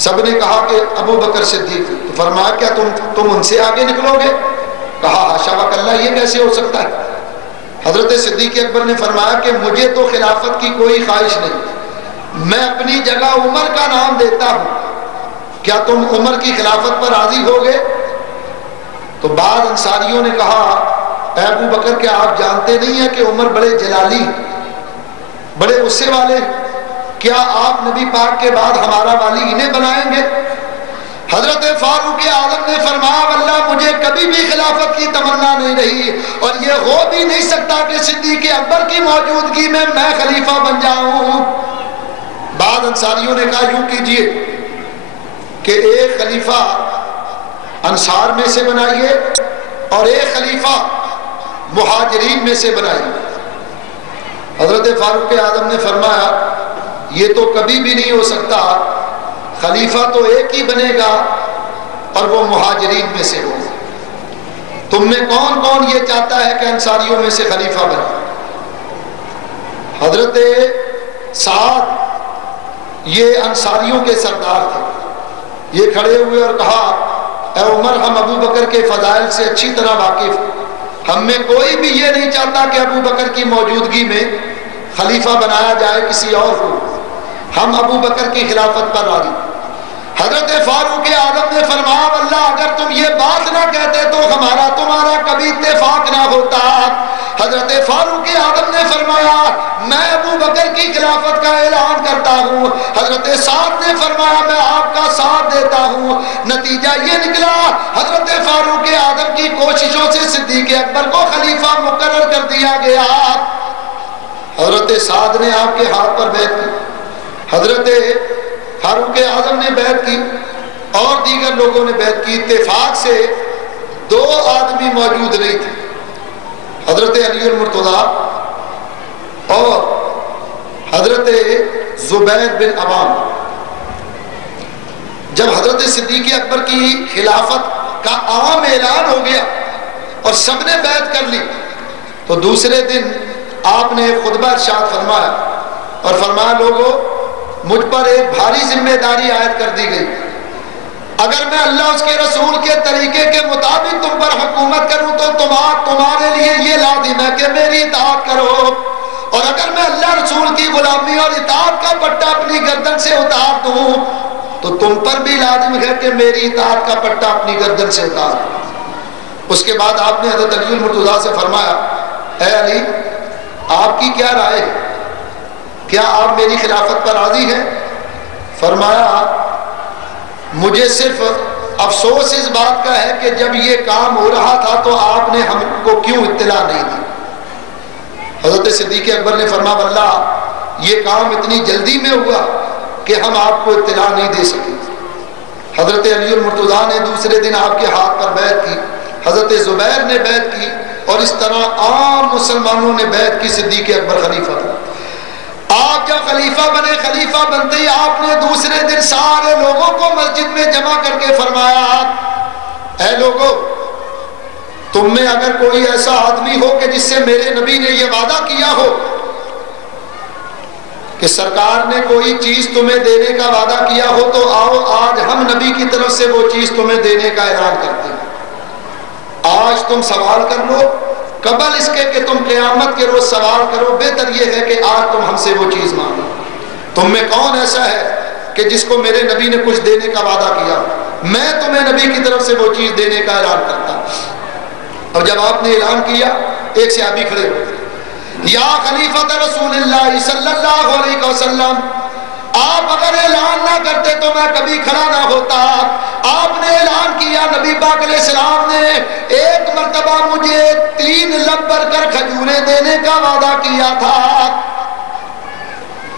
سب نے کہا کہ ابو بکر صدیق. تو فرمایا کیا تم ان سے آگے نکلو گے؟ کہا حاشا وکلا, یہ کیسے ہو سکتا ہے؟ حضرت صدیق اکبر نے فرمایا کہ مجھے تو خلافت کی کوئی خواہش نہیں, میں اپنی جگہ عمر کا نام دیتا ہوں, کیا تم عمر کی خلافت پر راضی ہوگے؟ تو بعض انصاریوں نے کہا اے ابو بکر کیا آپ جانتے نہیں ہیں کہ عمر بڑے جلالی, بڑے غصے والے، کیا آپ نبی پاک کے بعد ہمارا والی انہیں بنائیں گے؟ حضرت فاروق اعظم نے فرمایا واللہ مجھے کبھی بھی خلافت کی تمنا نہیں رہی، اور یہ ہو بھی نہیں سکتا کہ صدیق اکبر کی موجودگی میں خلیفہ بن جاؤں۔ بعض انصاریوں نے کہا یوں کیجئے کہ ایک خلیفہ انصار میں سے بنائیے اور ایک خلیفہ مہاجرین میں سے بنائیے۔ حضرت فاروق اعظم نے فرمایا یہ تو کبھی بھی نہیں ہو سکتا، خلیفہ تو ایک ہی بنے گا اور وہ مہاجرین میں سے ہو۔ تم میں کون کون یہ چاہتا ہے کہ انصاریوں میں سے خلیفہ بنے؟ حضرت سعد یہ انصاریوں کے سردار تھے، یہ کھڑے ہوئے اور کہا اے عمر ہم ابو بکر کے فضائل سے اچھی طرح واقف ہیں، ہم میں کوئی بھی یہ نہیں چاہتا کہ ابو بکر کی موجودگی میں خلیفہ بنایا جائے کسی اور کو، ہم ابو بکر کی خلافت پر راضی۔ حضرت فاروق اعظم نے فرمایا واللہ اگر تم یہ بات نہ کہتے تو ہمارا تمہارا کبھی اتفاق نہ ہوتا۔ حضرت فاروق اعظم نے فرمایا میں ابو بکر کی خلافت کا اعلان کرتا ہوں۔ حضرت سعد نے فرمایا میں آپ کا ساتھ دیتا ہوں۔ نتیجہ یہ نکلا حضرت فاروق اعظم کی کوششوں سے صدیق اکبر کو خلیفہ مقرر کر دیا گیا۔ حضرت سعد نے آپ کے ہاتھ پر بیعت کی، حضرت فاروق اعظم نے بیعت کی اور دیگر لوگوں نے بیعت کی۔ اتفاق سے دو آدمی موجود نہیں تھے، حضرت علی المرتضیٰ اور حضرت زبیر بن عوام۔ جب حضرت صدیق اکبر کی خلافت کا عام اعلان ہو گیا اور سب نے بیعت کر لی تو دوسرے دن آپ نے خطبہ ارشاد فرمایا اور فرمایا لوگوں مجھ پر ایک بھاری ذمہ داری عائد کر دی گئی، اگر میں اللہ اس کے رسول کے طریقے کے مطابق تم پر حکومت کروں تو تمہارے لیے یہ لازم ہے کہ میری اطاعت کرو، اور اگر میں اللہ رسول کی غلامی اور اطاعت کا پٹا اپنی گردن سے اتار دوں تو تم پر بھی لازم ہے کہ میری اطاعت کا پٹا اپنی گردن سے اتار دو۔ اس کے بعد آپ نے حضرت علی المرتضیٰ سے فرمایا اے علی آپ کی کیا رائے ہے، کیا آپ میری خلافت پر راضی ہیں؟ فرمایا مجھے صرف افسوس اس بات کا ہے کہ جب یہ کام ہو رہا تھا تو آپ نے ہم کو کیوں اطلاع نہیں دی۔ حضرت صدیق اکبر نے فرمایا واللہ یہ کام اتنی جلدی میں ہوا کہ ہم آپ کو اطلاع نہیں دے سکے۔ حضرت علی المرتضیٰ نے دوسرے دن آپ کے ہاتھ پر بیعت کی، حضرت زبیر نے بیعت کی، اور اس طرح عام مسلمانوں نے بیعت کی۔ صدیق اکبر خلیفہ تھا۔ آپ جب خلیفہ بنے، خلیفہ بنتے ہی آپ نے دوسرے دن سارے لوگوں کو مسجد میں جمع کر کے فرمایا اے لوگوں تم میں اگر کوئی ایسا آدمی ہو کہ جس سے میرے نبی نے یہ وعدہ کیا ہو کہ سرکار نے کوئی چیز تمہیں دینے کا وعدہ کیا ہو تو آؤ آج ہم نبی کی طرف سے وہ چیز تمہیں دینے کا اعلان کرتے ہیں۔ آج تم سوال کر لو قبل اس کے کہ تم قیامت کے روز سوال کرو، بہتر یہ ہے کہ آج تم ہم سے وہ چیز مانگو۔ تم میں کون ایسا ہے کہ جس کو میرے نبی نے کچھ دینے کا وعدہ کیا؟ میں تمہیں نبی کی طرف سے وہ چیز دینے کا اعلان کرتا۔ اور جب آپ نے اعلان کیا ایک صحابی کھڑے ہوئے یا خلیفۃ رسول اللہ صلی اللہ علیہ وسلم آپ اگر اعلان نہ کرتے تو میں کبھی کھڑا نہ ہوتا۔ آپ نے اعلان کیا، نبی پاک علیہ السلام نے ایک مرتبہ مجھے 3 لب بھر کر کھجوریں دینے کا وعدہ کیا تھا،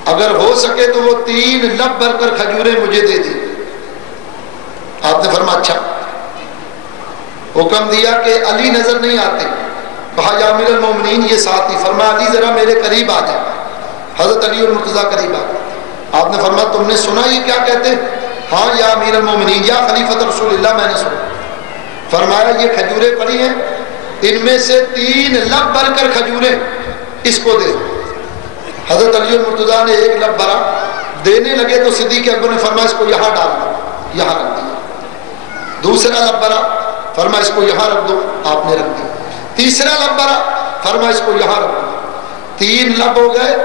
اگر ہو سکے تو وہ 3 لب بھر کر کھجوریں مجھے دے دی۔ آپ نے فرمایا اچھا۔ حکم دیا کہ علی نظر نہیں آتے، کہا یا امیر المومنین یہ ساتھی، فرمایا علی ذرا میرے قریب آ جائے۔ حضرت علی المرتضیٰ قریب آ گئے۔ آپ نے فرمایا تم نے سنا یہ کیا کہتے؟ ہاں یا امیر المومنین یا خلیفۃ رسول اللہ میں نے سنا۔ فرمایا یہ کھجوریں پڑی ہیں، ان میں سے 3 لب بھر کر کھجوریں اس کو دے۔ حضرت علی المرتضیٰ نے 1 لب بھرا، دینے لگے تو صدیق اکبر نے فرمایا اس کو یہاں ڈال دو، یہاں رکھ دیا۔ دوسرا لب بھرا، فرمایا اس کو یہاں رکھ دو، آپ نے رکھ دیا۔ تیسرا لب بھرا، فرمایا اس کو یہاں رکھ دو۔ 3 لب ہو گئے،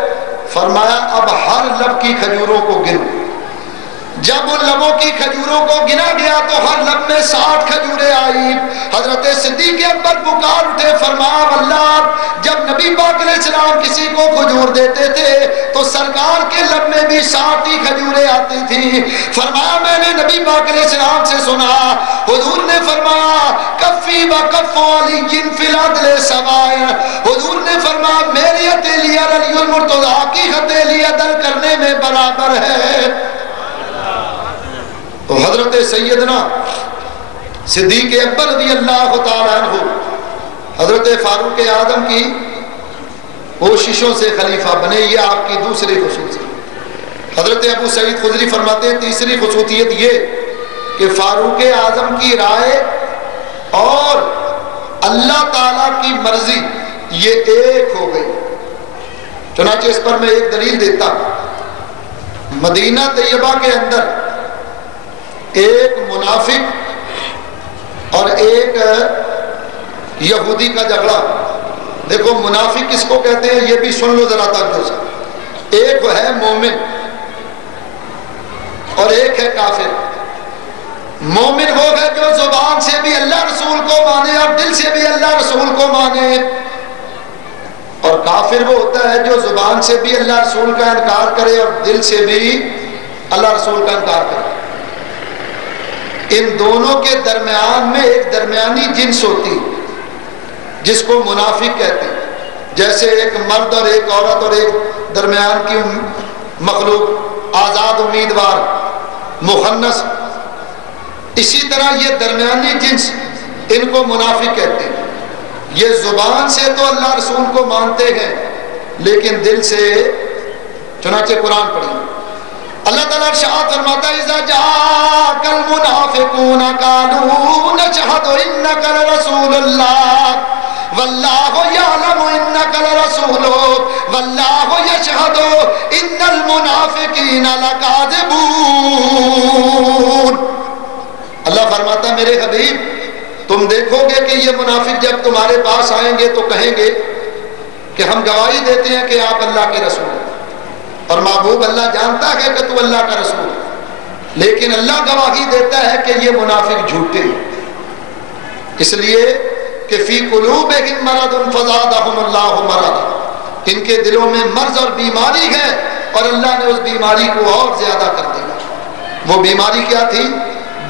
فرمایا اب ہر لب کی کھجوروں کو گنو۔ جب ان لبوں کی کھجوروں کو گنا گیا تو ہر لب میں 60 کھجوریں آئی۔ حضرت صدیق اکبر پکار اٹھے، فرمایا واللہ جب نبی پاک علیہ السلام کسی کو کھجور کھجور دیتے تھے تو سرکار کے لب میں بھی 60 کھجوریں آتی تھی. فرمایا میں نے نبی پاک علیہ السلام سے سنا, حضور نے فرمایا کفی بکف علی فی العدل سواء, حضور نے فرمایا میری ہتھیلی اور علی المرتضیٰ کی ہتھیلی عدل کرنے میں برابر ہے. تو حضرت سیدنا صدیق اکبر رضی اللہ تعالیٰ عنہ حضرت فاروق اعظم کی کوششوں سے خلیفہ بنے, یہ آپ کی دوسری خصوصیت. حضرت ابو سعید خدری فرماتے ہیں تیسری خصوصیت یہ کہ فاروق اعظم کی رائے اور اللہ تعالیٰ کی مرضی یہ ایک ہو گئی. چنانچہ اس پر میں ایک دلیل دیتا ہوں. مدینہ طیبہ کے اندر ایک منافق اور ایک یہودی کا جھگڑا. دیکھو منافق کس کو کہتے ہیں یہ بھی سن لو ذرا توجہ سے. ایک ہے مومن اور ایک ہے کافر. مومن وہ ہے جو زبان سے بھی اللہ رسول کو مانے اور دل سے بھی اللہ رسول کو مانے, اور کافر وہ ہوتا ہے جو زبان سے بھی اللہ رسول کا انکار کرے اور دل سے بھی اللہ رسول کا انکار کرے. ان دونوں کے درمیان میں ایک درمیانی جنس ہوتی جس کو منافق کہتے ہیں. جیسے ایک مرد اور ایک عورت اور ایک درمیان کی مخلوق آزاد امیدوار مخنث, اسی طرح یہ درمیانی جنس ان کو منافق کہتے ہیں. یہ زبان سے تو اللہ رسول کو مانتے ہیں لیکن دل سے, چنانچہ قرآن پڑھیں اللہ تعالیٰ ارشاد فرماتا ہے اذا جاءك المنافقون قالوا نشهد انك لرسول الله والله يعلم انك لرسوله والله يشهد ان المنافقين لكاذبون. اللہ فرماتا ہے میرے حبیب تم دیکھو گے کہ یہ منافق جب تمہارے پاس آئیں گے تو کہیں گے کہ ہم گواہی دیتے ہیں کہ آپ اللہ کے رسول ہیں, اور محبوب اللہ جانتا ہے کہ تو اللہ کا رسول ہے, لیکن اللہ گواہی دیتا ہے کہ یہ منافق جھوٹے ہیں. اس لیے کہ فی قلوبہم مرض فزادہم اللہ مرضا, ان کے دلوں میں مرض اور بیماری ہے اور اللہ نے اس بیماری کو اور زیادہ کر دیا. وہ بیماری کیا تھی؟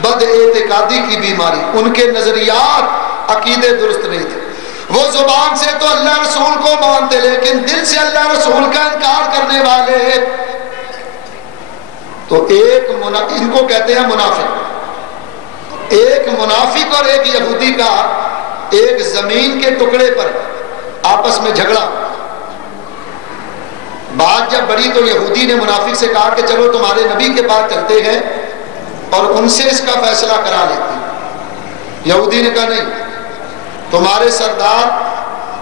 بد اعتقادی کی بیماری. ان کے نظریات عقیدے درست نہیں تھے. وہ زبان سے تو اللہ رسول کو مانتے لیکن دل سے اللہ رسول کا انکار کرنے والے. تو ایک ان کو کہتے ہیں منافق. ایک منافق اور ایک یہودی کا ایک زمین کے ٹکڑے پر آپس میں جھگڑا. بات جب بڑی تو یہودی نے منافق سے کہا کہ چلو تمہارے نبی کے پاس چلتے ہیں اور ان سے اس کا فیصلہ کرا لیتے ہیں. یہودی نے کہا نہیں, تمہارے سردار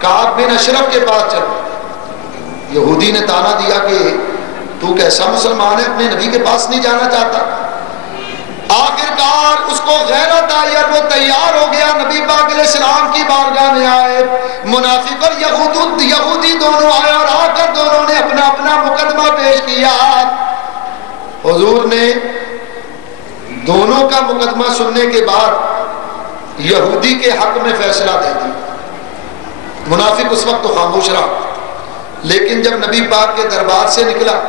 کعب بن اشرف کے پاس چلو. یہودی نے تانا دیا کہ تو کیسا مسلمان ہے اپنے نبی کے پاس نہیں جانا چاہتا. آخرکار اس کو غیرت آئی اور وہ تیار ہو گیا, نبی پاک علیہ السلام کی بارگاہ میں آئے. منافق اور یہودی دونوں آئے اور آ کر دونوں نے اپنا اپنا مقدمہ پیش کیا. حضور نے دونوں کا مقدمہ سننے کے بعد یہودی کے حق میں فیصلہ دے دی. منافق اس وقت تو خاموش رہا, لیکن جب نبی پاک کے دربار سے نکلا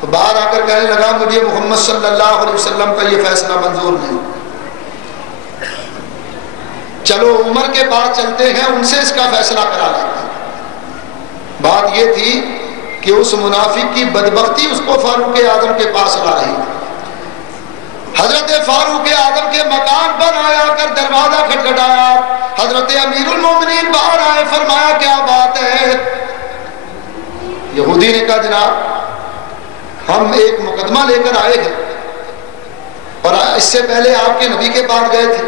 تو باہر آ کر کہنے لگا مجھے محمد صلی اللہ علیہ وسلم کا یہ فیصلہ منظور نہیں, چلو عمر کے پاس چلتے ہیں ان سے اس کا فیصلہ کرا لیتے ہیں. بات یہ تھی کہ اس منافق کی بدبختی اس کو فاروق اعظم کے پاس لا رہی تھی. حضرت فاروق اعظم کے مکان پر آیا کر دروازہ کھٹکھٹایا. حضرت امیر المومنین باہر آئے, فرمایا کیا بات ہے؟ یہودی نے کہا جناب ہم ایک مقدمہ لے کر آئے ہیں اور اس سے پہلے آپ کے نبی کے پاس گئے تھے,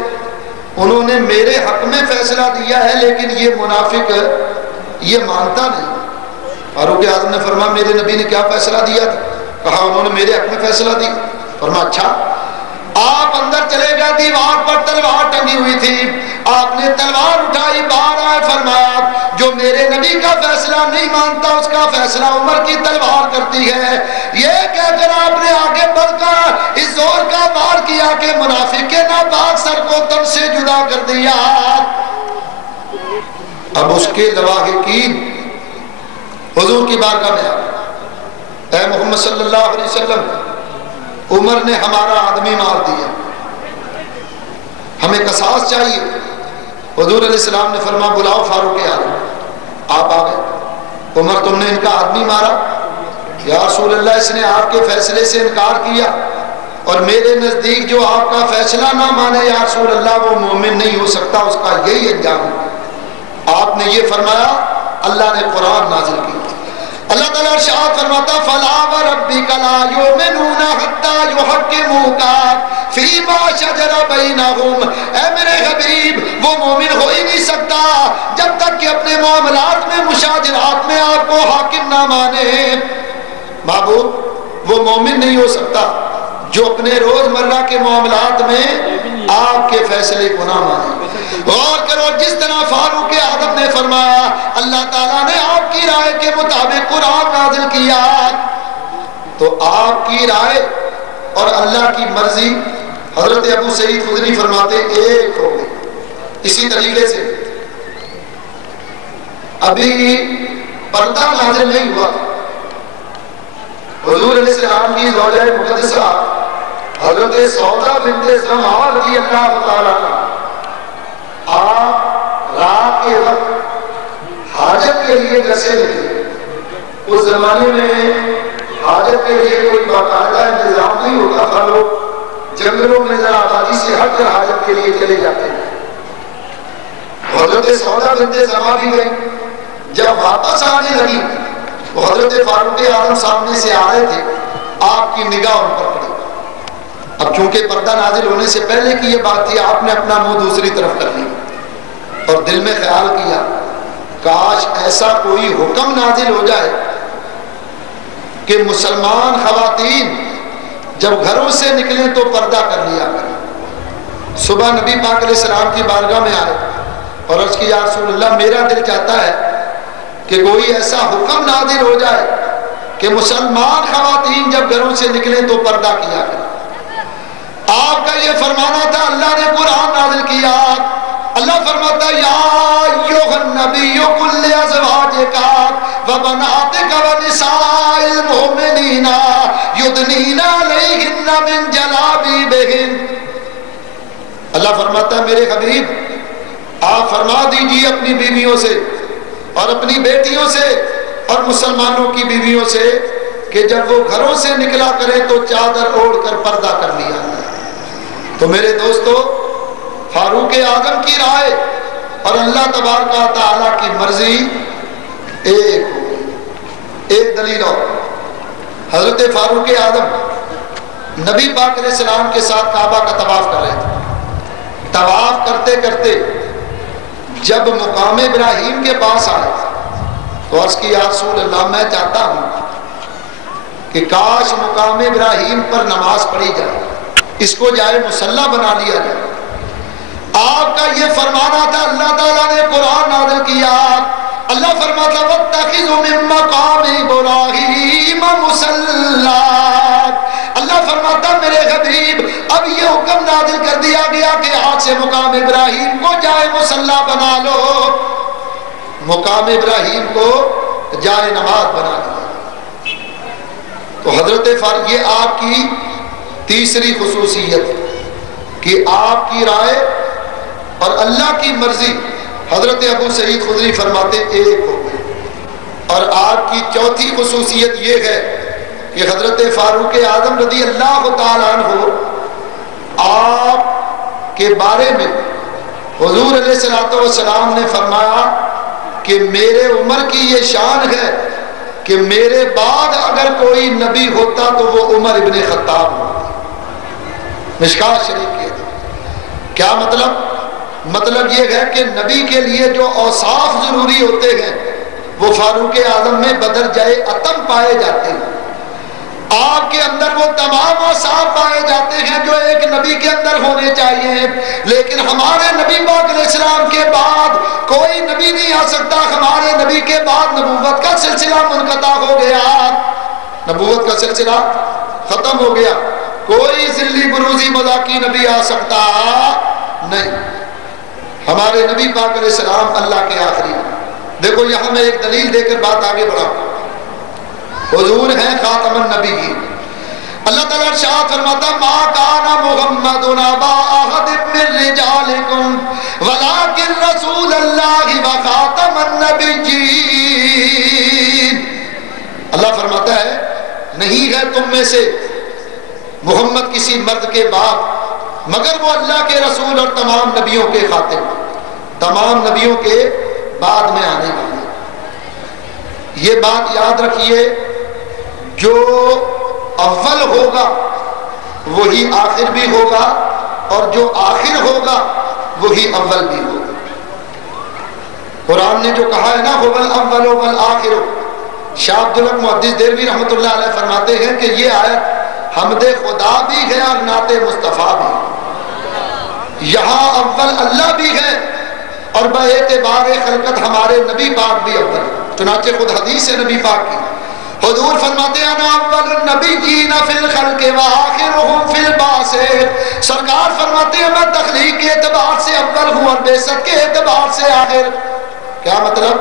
انہوں نے میرے حق میں فیصلہ دیا ہے لیکن یہ منافق یہ مانتا نہیں. فاروق اعظم نے فرمایا میرے نبی نے کیا فیصلہ دیا تھا؟ کہا انہوں نے میرے حق میں فیصلہ دیا. فرمایا اچھا. آپ اندر چلے گئے, دیوار پر تلوار ٹنگی ہوئی تھی, آپ نے تلوار اٹھائی, باہر آئے, فرمایا جو میرے نبی کا فیصلہ نہیں مانتا اس کا فیصلہ عمر کی تلوار کرتی ہے. یہ کہہ کر آپ نے آگے بڑھ کر اس زور کا وار کیا کہ منافق کے ناپاک سر کو تن سے جدا کر دیا. اب اس کے لواحقین حضور کی بارگاہ میں آ گئے، اے محمد صلی اللہ علیہ وسلم، عمر نے ہمارا آدمی مار دیا، ہمیں قصاص چاہیے۔ حضور علیہ السلام نے فرمایا بلاؤ فاروق اعظم۔ آپ آ گئے، عمر تم نے ان کا آدمی مارا؟ یا رسول اللہ اس نے آپ کے فیصلے سے انکار کیا، اور میرے نزدیک جو آپ کا فیصلہ نہ مانے یا رسول اللہ وہ مومن نہیں ہو سکتا، اس کا یہی انجام ہے۔ آپ نے یہ فرمایا، اللہ نے قرآن نازل کی، اللہ تعالیٰ ارشاد فرماتا فَلَا وَرَبِّكَ لَا يُؤْمِنُونَ حَتَّى يُحَكِّمُوكَ فِيمَا شَجَرَ بَيْنَهُمْ۔ اے میرے حبیب، وہ مومن ہو ہی نہیں سکتا جب تک کہ اپنے معاملات میں مشاجرات میں آپ کو حاکم نہ مانے۔ محبوب، وہ مومن نہیں ہو سکتا جو اپنے روزمرہ کے معاملات میں آپ کے فیصلے کو نہ مانے۔ غور کرو، جس طرح فاروق اعظم نے فرمایا، اللہ تعالیٰ نے آپ کی رائے کے مطابق قرآن نازل کیا، تو آپ کی رائے اور اللہ کی مرضی، حضرت ابو سعید خدری فرماتے ایک ہو گئی۔ اسی طریقے سے ابھی پردہ نازل نہیں ہوا، حضور علیہ السلام کی زوجہ مقدسہ حضرت سودا بنت زمعہ رضی اللہ تعالیٰ عنہ، آپ رات کے وقت حاجت کے لیے گھر سے نکلے۔ اس زمانے میں حاجت کے لیے کوئی باقاعدہ انتظام نہیں ہوتا تھا، لوگ جنگلوں میں ذرا آبادی سے ہٹ کر حاجت کے لیے چلے جاتے ہیں۔ حضرت سودا بنت زمعہ بھی گئی، جب واپس آنے لگی وہ حضرت فاروق اعظم سامنے سے آ رہے تھے، آپ کی نگاہ ان پر پڑی۔ اب چونکہ پردہ نازل ہونے سے پہلے کی یہ بات تھی، آپ نے اپنا منہ دوسری طرف کر لیا اور دل میں خیال کیا کاش ایسا کوئی حکم نازل ہو جائے کہ مسلمان خواتین جب گھروں سے نکلیں تو پردہ کر لیا کریں۔ صبح نبی پاک علیہ السلام کی بارگاہ میں آئے اور عرض کی یا رسول اللہ، میرا دل چاہتا ہے کہ کوئی ایسا حکم نازل ہو جائے کہ مسلمان خواتین جب گھروں سے نکلیں تو پردہ کیا کریں۔ آپ کا یہ فرمانا تھا، اللہ نے قرآن نازل کیا، اللہ فرماتا یا ایھا النبی قل لازواجک وبناتک ونساء المؤمنین یدنین علیہن من جلابیبہن۔ اللہ فرماتا ہے میرے حبیب آپ فرما دیجیے اپنی بیویوں سے اور اپنی بیٹیوں سے اور مسلمانوں کی بیویوں سے کہ جب وہ گھروں سے نکلا کرے تو چادر اوڑھ کر پردہ کر لیا۔ تو میرے دوستو، فاروق اعظم کی رائے اور اللہ تبارک و تعالیٰ کی مرضی ایک ہو گئی۔ ایک دلیل اور، حضرت فاروق اعظم نبی پاک علیہ السلام کے ساتھ کعبہ کا طواف کر رہے تھے۔ طواف کرتے کرتے جب مقام ابراہیم کے پاس آئے تو عرض کی یا رسول اللہ، میں چاہتا ہوں کہ کاش مقام ابراہیم پر نماز پڑھی جائے، اس کو جائے مصلی بنا لیا جائے۔ آپ کا یہ فرمانا تھا، اللہ تعالیٰ نے قرآن نازل کیا، اللہ فرماتا وَاتَّخِذُوا مِن مَّقَامِ إِبْرَاهِيمَ مُصَلًّى۔ اللہ فرماتا میرے حبیب اب یہ حکم نازل کر دیا گیا کہ آج سے مقام ابراہیم کو جائے مصلی بنا لو، مقام ابراہیم کو جائے نماز بنا لو۔ تو حضرت فاروق، یہ آپ کی تیسری خصوصیت کہ آپ کی رائے اور اللہ کی مرضی، حضرت ابو سعید خدری فرماتے ایک ہو گئی۔ اور آپ کی چوتھی خصوصیت یہ ہے کہ حضرت فاروق اعظم رضی اللہ تعالیٰ عنہ، آپ کے بارے میں حضور علیہ الصلوۃ والسلام نے فرمایا کہ میرے عمر کی یہ شان ہے کہ میرے بعد اگر کوئی نبی ہوتا تو وہ عمر ابن خطاب ہوتا۔ مشکوٰۃ شریف کی کیا مطلب یہ ہے کہ نبی کے لیے جو اوصاف ضروری ہوتے ہیں وہ فاروق اعظم میں بدرجۂ اتم پائے جاتے ہیں۔ آپ کے اندر وہ تمام اوصاف پائے جاتے ہیں جو ایک نبی کے اندر ہونے چاہیے، لیکن ہمارے نبی پاک علیہ السلام کے بعد کوئی نبی نہیں آ سکتا۔ ہمارے نبی کے بعد نبوت کا سلسلہ منقطع ہو گیا، نبوت کا سلسلہ ختم ہو گیا، کوئی ذلی بروزی مذاقی نبی آ سکتا نہیں۔ ہمارے نبی پاک علیہ السلام اللہ کے آخری، دیکھو یہاں میں ایک دلیل دے کر بات آگے بڑھاؤں. حضور ہیں خاتم النبیین. اللہ تعالیٰ ارشاد فرماتا ما کان محمد ابا احد من رجالکم ولکن رسول اللہ وخاتم النبیین. اللہ فرماتا ہے نہیں ہے تم میں سے محمد کسی مرد کے باپ مگر وہ اللہ کے رسول اور تمام نبیوں کے خاتم، تمام نبیوں کے بعد میں آنے والے. یہ بات یاد رکھیے جو اول ہوگا وہی آخر بھی ہوگا اور جو آخر ہوگا وہی اول بھی ہوگا. قرآن نے جو کہا ہے نا هو الاول والآخر، شاہ عبدالحق محدث دہلوی رحمۃ اللہ علیہ فرماتے ہیں کہ یہ آیت حمد خدا بھی ہے اور نعت مصطفیٰ بھی. یہاں اول اللہ بھی ہے اور باعتبار خلقت ہمارے نبی پاک بھی اول. چنانچہ خود حدیث ہے نبی پاک کی، حضور فرماتے ہیں انا اول النبیین فی الخلق وآخرهم فی البعث. سرکار فرماتے ہیں میں تخلیق کے اعتبار سے اول ہوں اور بعثت کے اعتبار سے آخر. کیا مطلب؟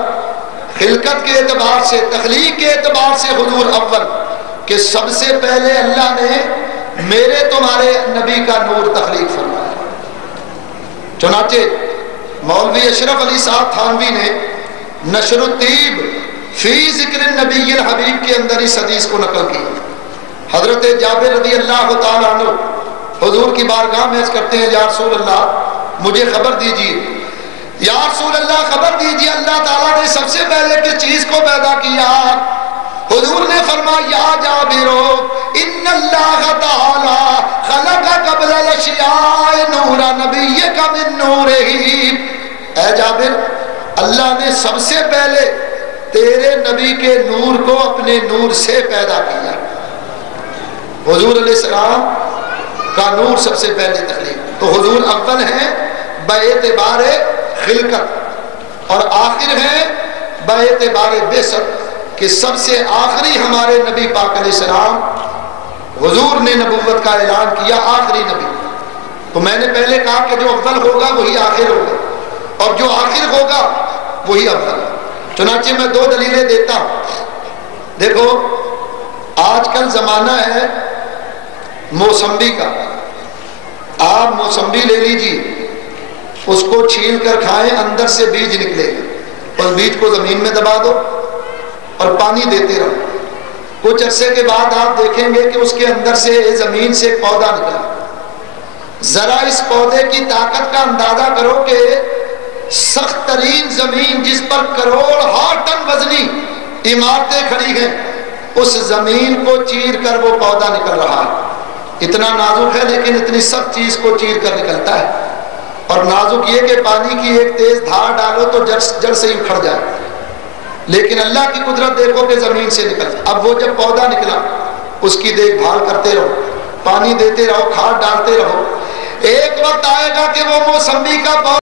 خلقت کے اعتبار سے، تخلیق کے اعتبار سے حضور اول، کہ سب سے پہلے اللہ نے میرے تمہارے نبی کا نور تخلیق فرمایا. چنانچہ مولوی اشرف علی صاحب تھانوی نے نشر الطیب فی ذکر النبی الحبیب کے اندر اس حدیث کو نقل کی. حضرت جابر رضی اللہ تعالیٰ عنہ حضور کی بارگاہ میں عرض کرتے ہیں یا رسول اللہ مجھے خبر دیجیے، یا رسول اللہ خبر دیجیے اللہ تعالیٰ نے سب سے پہلے کس چیز کو پیدا کیا؟ حضور نے فرمایا یا جابرو ان اللہ تعالی خلق قبل الاشیاء نور نبیک من نورہ. اے جابر اللہ نے سب سے پہلے تیرے نبی کے نور کو اپنے نور سے پیدا کیا. حضور علیہ السلام کا نور سب سے پہلے تخلیق. تو حضور اول ہیں باعتبار خلقت اور آخر ہیں باعتبار بعثت، کہ سب سے آخری ہمارے نبی پاک علیہ السلام حضور نے نبوت کا اعلان کیا آخری نبی. تو میں نے پہلے کہا کہ جو اول ہوگا وہی آخر ہوگا اور جو آخر ہوگا وہی اول. چنانچہ میں دو دلیلیں دیتا ہوں. دیکھو آج کل زمانہ ہے موسمبی کا. آپ موسمبی لے لیجیے، اس کو چھیل کر کھائیں، اندر سے بیج نکلے گا. اس بیج کو زمین میں دبا دو اور پانی دیتے رہو. کچھ عرصے کے بعد آپ دیکھیں گے کہ اس کے اندر سے زمین سے ایک پودا نکلا. ذرا اس پودے کی طاقت کا اندازہ کرو کہ سخت ترین زمین جس پر کروڑ ٹن وزنی عمارتیں کھڑی ہیں، اس زمین کو چیر کر وہ پودا نکل رہا ہے. اتنا نازک ہے لیکن اتنی سخت چیز کو چیر کر نکلتا ہے. اور نازک یہ کہ پانی کی ایک تیز دھار ڈالو تو جڑ سے ہی اکھڑ جائے. لیکن اللہ کی قدرت دیکھو کہ زمین سے نکلتا. اب وہ جب پودا نکلا اس کی دیکھ بھال کرتے رہو، پانی دیتے رہو، کھاد ڈالتے رہو. ایک وقت آئے گا کہ وہ موسمبی کا